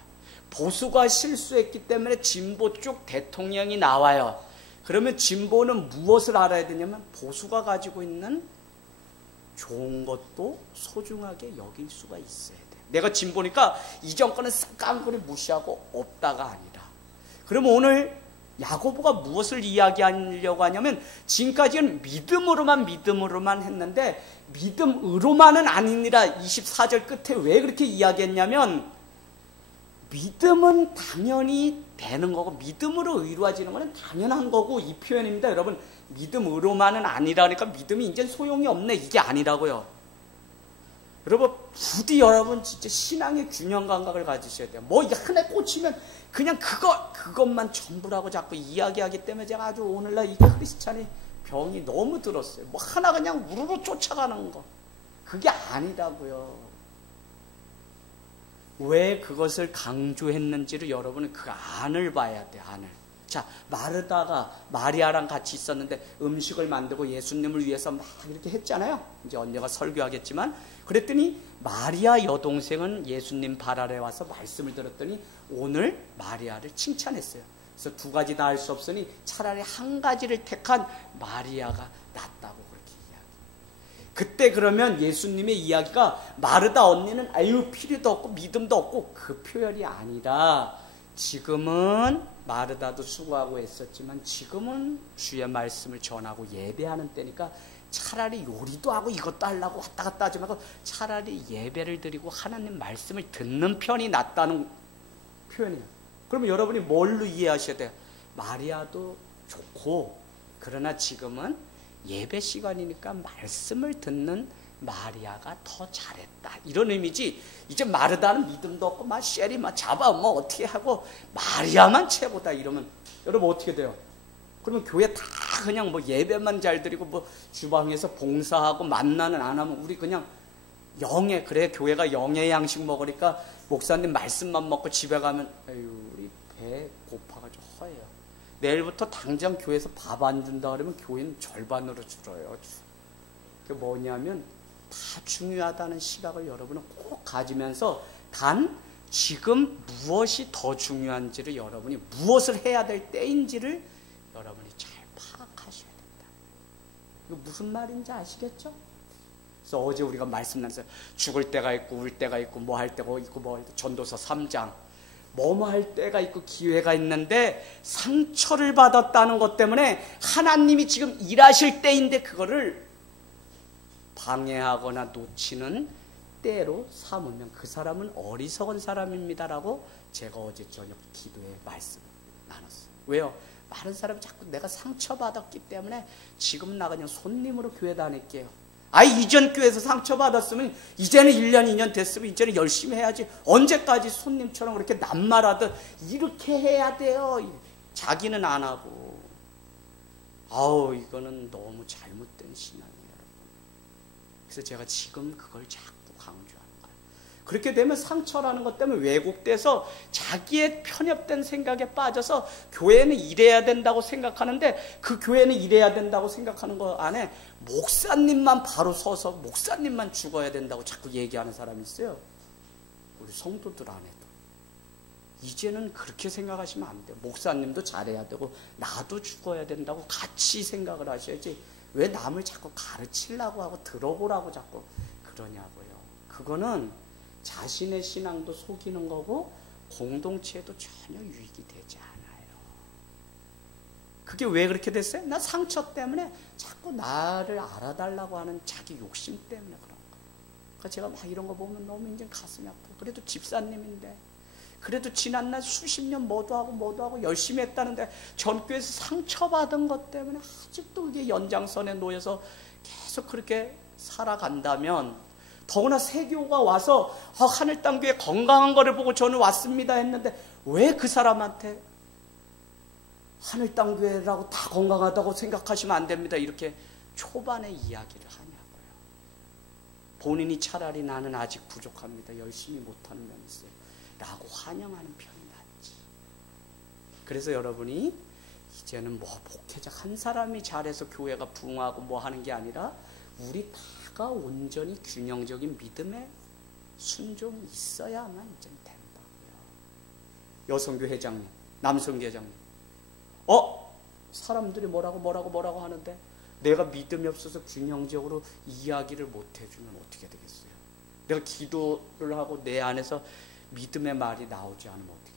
보수가 실수했기 때문에 진보 쪽 대통령이 나와요. 그러면 진보는 무엇을 알아야 되냐면 보수가 가지고 있는 좋은 것도 소중하게 여길 수가 있어야 돼. 내가 진보니까 이전 거는 싹 깡그리 무시하고 없다가 아니라. 그러면 오늘 야고보가 무엇을 이야기하려고 하냐면 지금까지는 믿음으로만 했는데 믿음으로만은 아니니라 24절 끝에 왜 그렇게 이야기했냐면 믿음은 당연히 되는 거고 믿음으로 의로워지는 것은 당연한 거고 이 표현입니다. 여러분 믿음으로만은 아니라니까 믿음이 이제 소용이 없네 이게 아니라고요. 여러분 부디 여러분 진짜 신앙의 균형 감각을 가지셔야 돼요. 뭐 하나에 꽂히면 그냥 그것만 전부라고 자꾸 이야기하기 때문에 제가 아주 오늘날 이 크리스찬이 병이 너무 들었어요. 뭐 하나 그냥 우르르 쫓아가는 거. 그게 아니라고요. 왜 그것을 강조했는지를 여러분은 그 안을 봐야 돼, 안을. 자, 마르다가 마리아랑 같이 있었는데 음식을 만들고 예수님을 위해서 막 이렇게 했잖아요. 이제 언제가 설교하겠지만. 그랬더니 마리아 여동생은 예수님 발 아래 와서 말씀을 들었더니 오늘 마리아를 칭찬했어요. 그래서 두 가지 다 할 수 없으니 차라리 한 가지를 택한 마리아가 낫다고 그렇게 이야기해요. 그때 그러면 예수님의 이야기가 마르다 언니는 아유 필요도 없고 믿음도 없고 그 표현이 아니라 지금은 마르다도 수고하고 했었지만 지금은 주의 말씀을 전하고 예배하는 때니까 차라리 요리도 하고 이것도 하려고 왔다 갔다 하지 말고 차라리 예배를 드리고 하나님 말씀을 듣는 편이 낫다는 표현이에요. 그러면 여러분이 뭘로 이해하셔야 돼요? 마리아도 좋고 그러나 지금은 예배 시간이니까 말씀을 듣는 마리아가 더 잘했다. 이런 의미지. 이제 마르다는 믿음도 없고 막 쉐리 막 잡아 뭐 어떻게 하고 마리아만 최고다 이러면 여러분 어떻게 돼요? 그러면 교회 다 그냥 뭐 예배만 잘 드리고 뭐 주방에서 봉사하고 만나는 안 하면 우리 그냥 영의 그래 교회가 영의 양식 먹으니까 목사님 말씀만 먹고 집에 가면 아유 우리 배 고파가지고 허해요. 내일부터 당장 교회에서 밥 안 준다 그러면 교회는 절반으로 줄어요. 그게 뭐냐면 다 중요하다는 시각을 여러분은 꼭 가지면서 단 지금 무엇이 더 중요한지를 여러분이 무엇을 해야 될 때인지를 여러분이 잘 파악하셔야 된다. 이거 무슨 말인지 아시겠죠? 그래서 어제 우리가 말씀 나눴어요. 죽을 때가 있고 울 때가 있고 뭐 할 때가 있고 뭐 할 때 전도서 3장 뭐뭐 할 때가 있고 기회가 있는데 상처를 받았다는 것 때문에 하나님이 지금 일하실 때인데 그거를 방해하거나 놓치는 때로 삼으면 그 사람은 어리석은 사람입니다라고 제가 어제 저녁 기도에 말씀 나눴어요. 왜요? 많은 사람이 자꾸 내가 상처받았기 때문에 지금 나 그냥 손님으로 교회 다닐게요. 이전 교회에서 상처받았으면 이제는 1년 2년 됐으면 이제는 열심히 해야지 언제까지 손님처럼 그렇게 낱말하듯 이렇게 해야 돼요. 자기는 안 하고 이거는 너무 잘못된 신앙이에요. 그래서 제가 지금 그걸 자꾸 강조하는 거예요. 그렇게 되면 상처라는 것 때문에 왜곡돼서 자기의 편협된 생각에 빠져서 교회는 이래야 된다고 생각하는데 그 교회는 이래야 된다고 생각하는 거 안에 목사님만 바로 서서 목사님만 죽어야 된다고 자꾸 얘기하는 사람이 있어요. 우리 성도들 안에도. 이제는 그렇게 생각하시면 안 돼요. 목사님도 잘해야 되고 나도 죽어야 된다고 같이 생각을 하셔야지 왜 남을 자꾸 가르치려고 하고 들어보라고 자꾸 그러냐고요. 그거는 자신의 신앙도 속이는 거고 공동체에도 전혀 유익이 되지 않아요. 그게 왜 그렇게 됐어요? 나 상처 때문에 자꾸 나를 알아달라고 하는 자기 욕심 때문에 그런 거예요. 그러니까 제가 막 이런 거 보면 너무 이제 가슴이 아프고 그래도 집사님인데 그래도 지난날 수십 년 뭐도 하고 열심히 했다는데 전교에서 상처받은 것 때문에 아직도 그게 연장선에 놓여서 계속 그렇게 살아간다면 더구나 세교가 와서 하늘 땅 교회 건강한 거를 보고 저는 왔습니다 했는데 왜 그 사람한테 하늘 땅 교회라고 다 건강하다고 생각하시면 안 됩니다. 이렇게 초반에 이야기를 하냐고요. 본인이 차라리 나는 아직 부족합니다. 열심히 못하는 면이 있어요. 라고 환영하는 편이 낫지. 그래서 여러분이 이제는 뭐 목회자 한 사람이 잘해서 교회가 부흥하고 뭐 하는 게 아니라 우리 다가 온전히 균형적인 믿음에 순종이 있어야만 이제 된다고요. 여성교 회장님, 남성교 회장님. 사람들이 뭐라고 하는데 내가 믿음이 없어서 균형적으로 이야기를 못 해주면 어떻게 되겠어요? 내가 기도를 하고 내 안에서 믿음의 말이 나오지 않으면 어떻게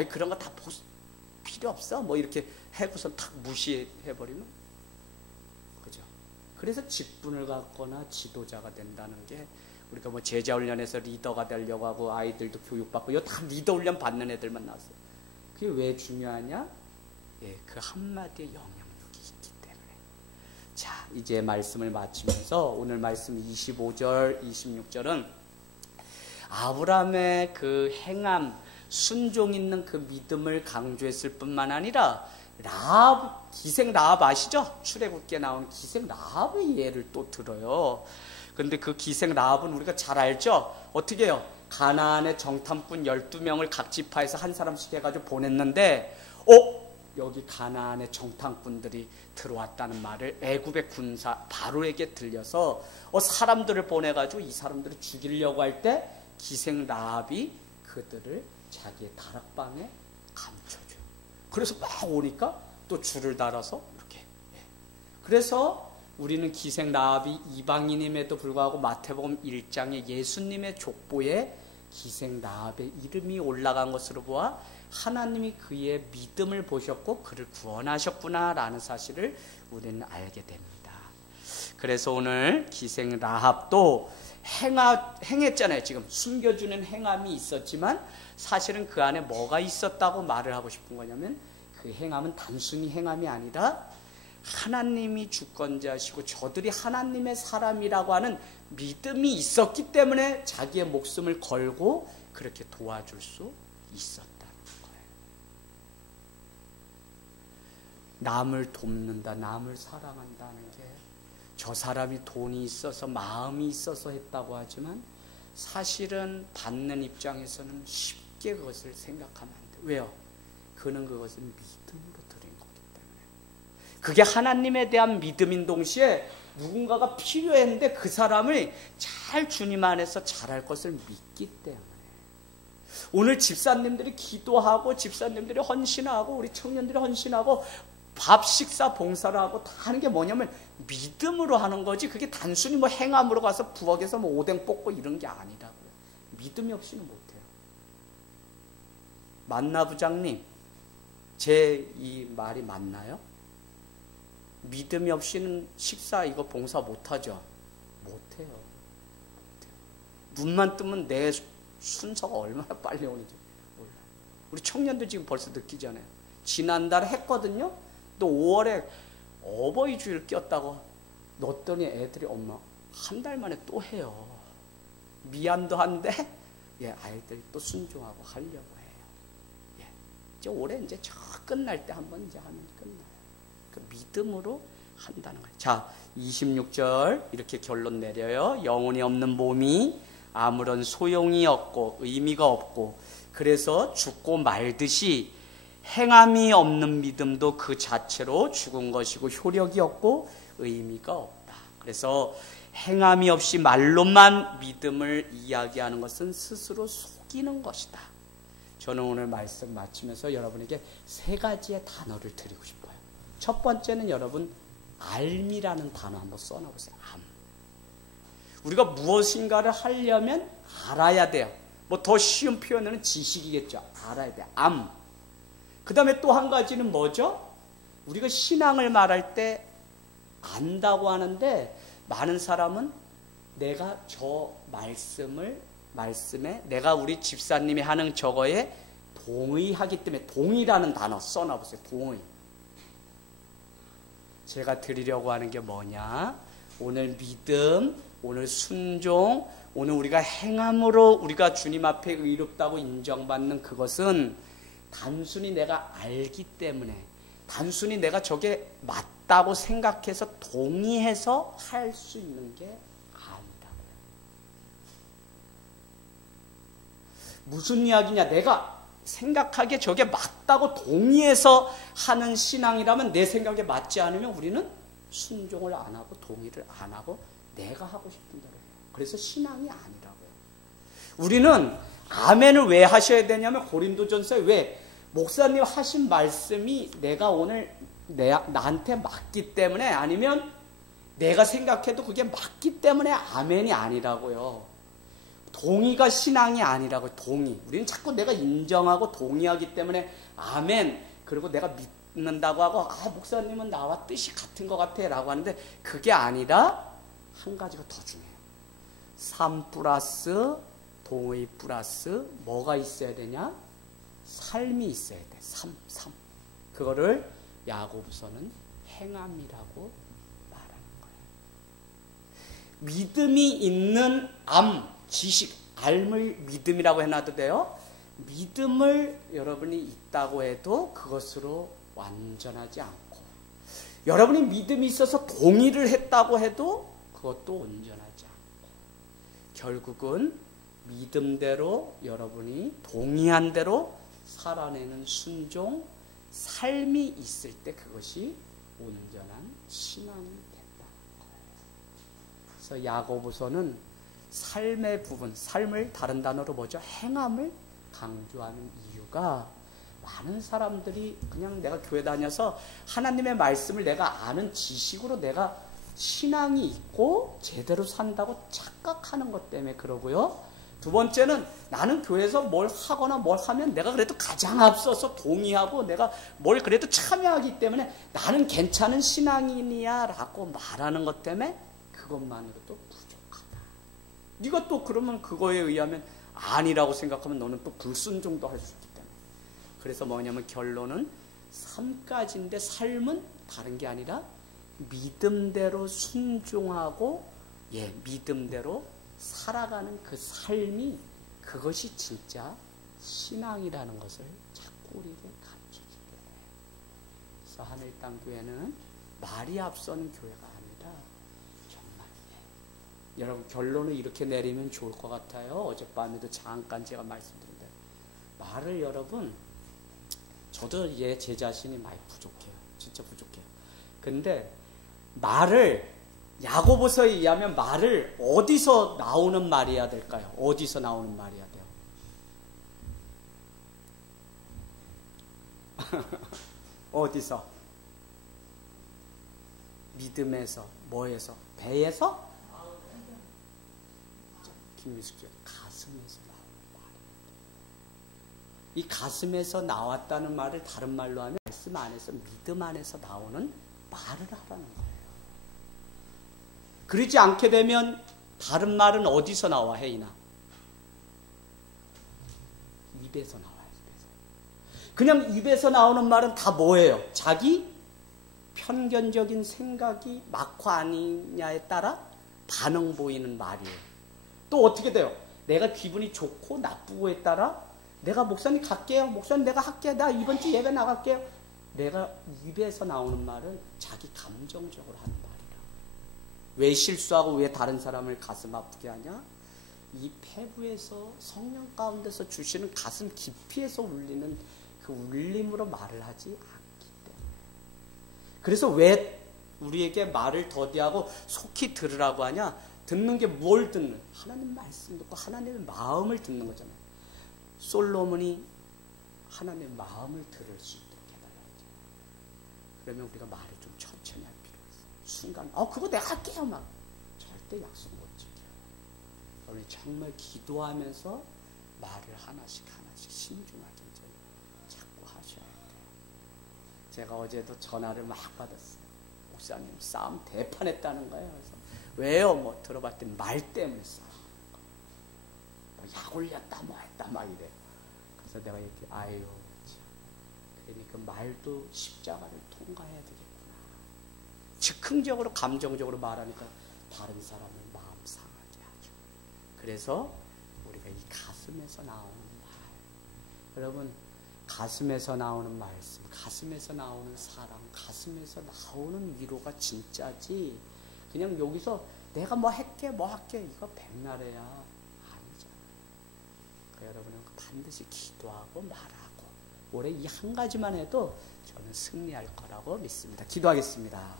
해요? 그런 거 다 필요 없어. 뭐 이렇게 해고서 탁 무시해버리면. 그죠? 그래서 직분을 갖거나 지도자가 된다는 게 우리가 뭐 제자훈련에서 리더가 되려고 하고 아이들도 교육받고 이거 다 리더훈련 받는 애들만 나왔어요. 그게 왜 중요하냐? 그 한마디의 영향력이 있기 때문에. 자, 이제 말씀을 마치면서 오늘 말씀 25절, 26절은 아브라함의 그 행함, 순종 있는 그 믿음을 강조했을 뿐만 아니라 라합, 기생 라합 아시죠? 출애굽기에 나오는 기생 라합의 예를 또 들어요. 근데 그 기생 라합은 우리가 잘 알죠? 어떻게 해요? 가나안의 정탐꾼 12명을 각 지파에서 한 사람씩 해가지고 보냈는데 여기 가나안의 정탐꾼들이 들어왔다는 말을 애굽의 군사 바로에게 들려서 사람들을 보내가지고 이 사람들을 죽이려고 할 때 기생 라합이 그들을 자기의 다락방에 감춰줘요. 그래서 막 오니까 또 줄을 달아서 이렇게. 그래서 우리는 기생 라합이 이방인임에도 불구하고 마태복음 1장에 예수님의 족보에 기생 라합의 이름이 올라간 것으로 보아 하나님이 그의 믿음을 보셨고 그를 구원하셨구나라는 사실을 우리는 알게 됩니다. 그래서 오늘 기생 라합도 행했잖아요. 지금 숨겨주는 행함이 있었지만 사실은 그 안에 뭐가 있었다고 말을 하고 싶은 거냐면 그 행함은 단순히 행함이 아니라 하나님이 주권자시고 저들이 하나님의 사람이라고 하는 믿음이 있었기 때문에 자기의 목숨을 걸고 그렇게 도와줄 수 있었다는 거예요. 남을 돕는다, 남을 사랑한다는 게 저 사람이 돈이 있어서 마음이 있어서 했다고 하지만 사실은 받는 입장에서는 쉽게 그것을 생각하면 안 돼요. 왜요? 그는 그것을 믿음으로 드린 거기 때문에. 그게 하나님에 대한 믿음인 동시에 누군가가 필요했는데 그 사람을 잘 주님 안에서 잘할 것을 믿기 때문에. 오늘 집사님들이 기도하고 집사님들이 헌신하고 우리 청년들이 헌신하고 밥 식사 봉사를 하고 다 하는 게 뭐냐면 믿음으로 하는 거지 그게 단순히 뭐 행함으로 가서 부엌에서 뭐 오뎅 볶고 이런 게 아니라고요. 믿음이 없이는 못해요. 맞나 부장님? 제 이 말이 맞나요? 믿음이 없이는 식사 이거 봉사 못하죠? 못해요. 눈만 뜨면 내 순서가 얼마나 빨리 오는지 몰라요. 우리 청년도 지금 벌써 느끼잖아요. 지난달에 했거든요. 또 5월에 어버이 주일 꼈다고 넣었더니 애들이 엄마 한 달 만에 또 해요. 미안도 한데 아이들이 또 순종하고 하려고 해요. 이제 올해 이제 저 끝날 때 한번 이제 하면 끝나요. 그 믿음으로 한다는 거예요. 자, 26절 이렇게 결론 내려요. 영혼이 없는 몸이 아무런 소용이 없고 의미가 없고 그래서 죽고 말듯이 행함이 없는 믿음도 그 자체로 죽은 것이고 효력이 없고 의미가 없다. 그래서 행함이 없이 말로만 믿음을 이야기하는 것은 스스로 속이는 것이다. 저는 오늘 말씀 마치면서 여러분에게 세 가지의 단어를 드리고 싶어요. 첫 번째는 여러분 알미라는 단어 한번 써놔보세요. 암. 우리가 무엇인가를 하려면 알아야 돼요. 뭐 더 쉬운 표현은 지식이겠죠. 알아야 돼요. 암. 그 다음에 또 한 가지는 뭐죠? 우리가 신앙을 말할 때 안다고 하는데 많은 사람은 내가 저 말씀에 내가 우리 집사님이 하는 저거에 동의하기 때문에 동의라는 단어 써놔보세요. 동의. 제가 드리려고 하는 게 뭐냐? 오늘 믿음, 오늘 순종, 오늘 우리가 행함으로 우리가 주님 앞에 의롭다고 인정받는 그것은 단순히 내가 알기 때문에 단순히 내가 저게 맞다고 생각해서 동의해서 할 수 있는 게 아니라고요. 무슨 이야기냐? 내가 생각하기에 저게 맞다고 동의해서 하는 신앙이라면 내 생각에 맞지 않으면 우리는 순종을 안 하고 동의를 안 하고 내가 하고 싶은 대로 해요. 그래서 신앙이 아니라고요. 우리는 아멘을 왜 하셔야 되냐면 고린도전서에 왜 목사님 하신 말씀이 내가 오늘 나한테 맞기 때문에 아니면 내가 생각해도 그게 맞기 때문에 아멘이 아니라고요. 동의가 신앙이 아니라고요. 동의. 우리는 자꾸 내가 인정하고 동의하기 때문에 아멘. 그리고 내가 믿는다고 하고 목사님은 나와 뜻이 같은 것 같아 라고 하는데 그게 아니라 한 가지가 더 중요해요. 삶 플러스 동의 플러스 뭐가 있어야 되냐? 삶이 있어야 돼. 삶. 그거를 야고보서는 행함이라고 말하는 거예요. 믿음이 있는 지식, 알을 믿음이라고 해놔도 돼요. 믿음을 여러분이 있다고 해도 그것으로 완전하지 않고, 여러분이 믿음이 있어서 동의를 했다고 해도 그것도 온전하지 않고, 결국은 믿음대로 여러분이 동의한 대로 살아내는 순종, 삶이 있을 때 그것이 온전한 신앙이 된다는 거예요. 그래서 야고보서는 삶의 부분, 삶을 다른 단어로 뭐죠? 행함을 강조하는 이유가, 많은 사람들이 그냥 내가 교회 다녀서 하나님의 말씀을 내가 아는 지식으로 내가 신앙이 있고 제대로 산다고 착각하는 것 때문에 그러고요. 두 번째는 나는 교회에서 뭘 하거나 뭘 하면 내가 그래도 가장 앞서서 동의하고 내가 뭘 그래도 참여하기 때문에 나는 괜찮은 신앙인이야 라고 말하는 것 때문에 그것만으로도 부족하다. 네가 또 그러면 그거에 의하면 아니라고 생각하면 너는 또 불순종도 할 수 있기 때문에. 그래서 뭐냐면 결론은 삶까지인데 삶은 다른 게 아니라 믿음대로 순종하고 믿음대로 살아가는 그 삶이, 그것이 진짜 신앙이라는 것을 자꾸 우리에게 가르쳐주게 해요. 그래서 하늘땅교회는 말이 앞서는 교회가 아니라 정말 여러분 결론을 이렇게 내리면 좋을 것 같아요. 어젯밤에도 잠깐 제가 말씀드린데, 말을 여러분, 저도 제 자신이 많이 부족해요. 진짜 부족해요. 근데 말을, 야고보서에 의하면 말을 어디서 나오는 말이어야 될까요? 어디서 나오는 말이어야 돼요? 어디서? 믿음에서, 뭐에서? 배에서? 김미숙 씨, 가슴에서 나오는 말이에요. 이 가슴에서 나왔다는 말을 다른 말로 하면 말씀 안에서, 믿음 안에서 나오는 말을 하라는 거예요. 그러지 않게 되면 다른 말은 어디서 나와, 혜인아? 입에서 나와요. 입에서. 그냥 입에서 나오는 말은 다 뭐예요? 자기 편견적인 생각이 맞고 아니냐에 따라 반응 보이는 말이에요. 또 어떻게 돼요? 내가 기분이 좋고 나쁘고에 따라 내가 목사님 갈게요. 목사님 내가 할게요. 나 이번 주 예배 나갈게요. 내가 입에서 나오는 말은 자기 감정적으로 하는 말이라. 왜 실수하고 왜 다른 사람을 가슴 아프게 하냐? 이 폐부에서, 성령 가운데서 주시는 가슴 깊이에서 울리는 그 울림으로 말을 하지 않기 때문에. 그래서 왜 우리에게 말을 더디하고 속히 들으라고 하냐? 듣는 게 뭘 듣는? 하나님 말씀 듣고 하나님의 마음을 듣는 거잖아요. 솔로몬이 하나님의 마음을 들을 수 있도록 해달라고. 그러면 우리가 말을 좀 천천히 할 필요가 있어요. 순간 그거 내가 할게요 막 절대 약속 못 지켜요. 우리 정말 기도하면서 말을 하나씩 신중하게 자꾸 하셔야 돼요. 제가 어제도 전화를 막 받았어요. 목사님 싸움 대판했다는 거예요. 그래서 왜요? 뭐 들어봤더니 말 때문에 싸움. 약 올렸다 뭐 했다 막 이래. 그래서 내가 이렇게 아유 참. 그러니까 말도 십자가를 통과해야 되겠구나. 즉흥적으로 감정적으로 말하니까 다른 사람을 마음 상하게 하죠. 그래서 우리가 이 가슴에서 나오는 말, 여러분 가슴에서 나오는 말씀, 가슴에서 나오는 사랑, 가슴에서 나오는 위로가 진짜지 그냥 여기서 내가 뭐 할게 이거 백날해야 여러분은 반드시 기도하고 말하고 올해 이 한 가지만 해도 저는 승리할 거라고 믿습니다. 기도하겠습니다.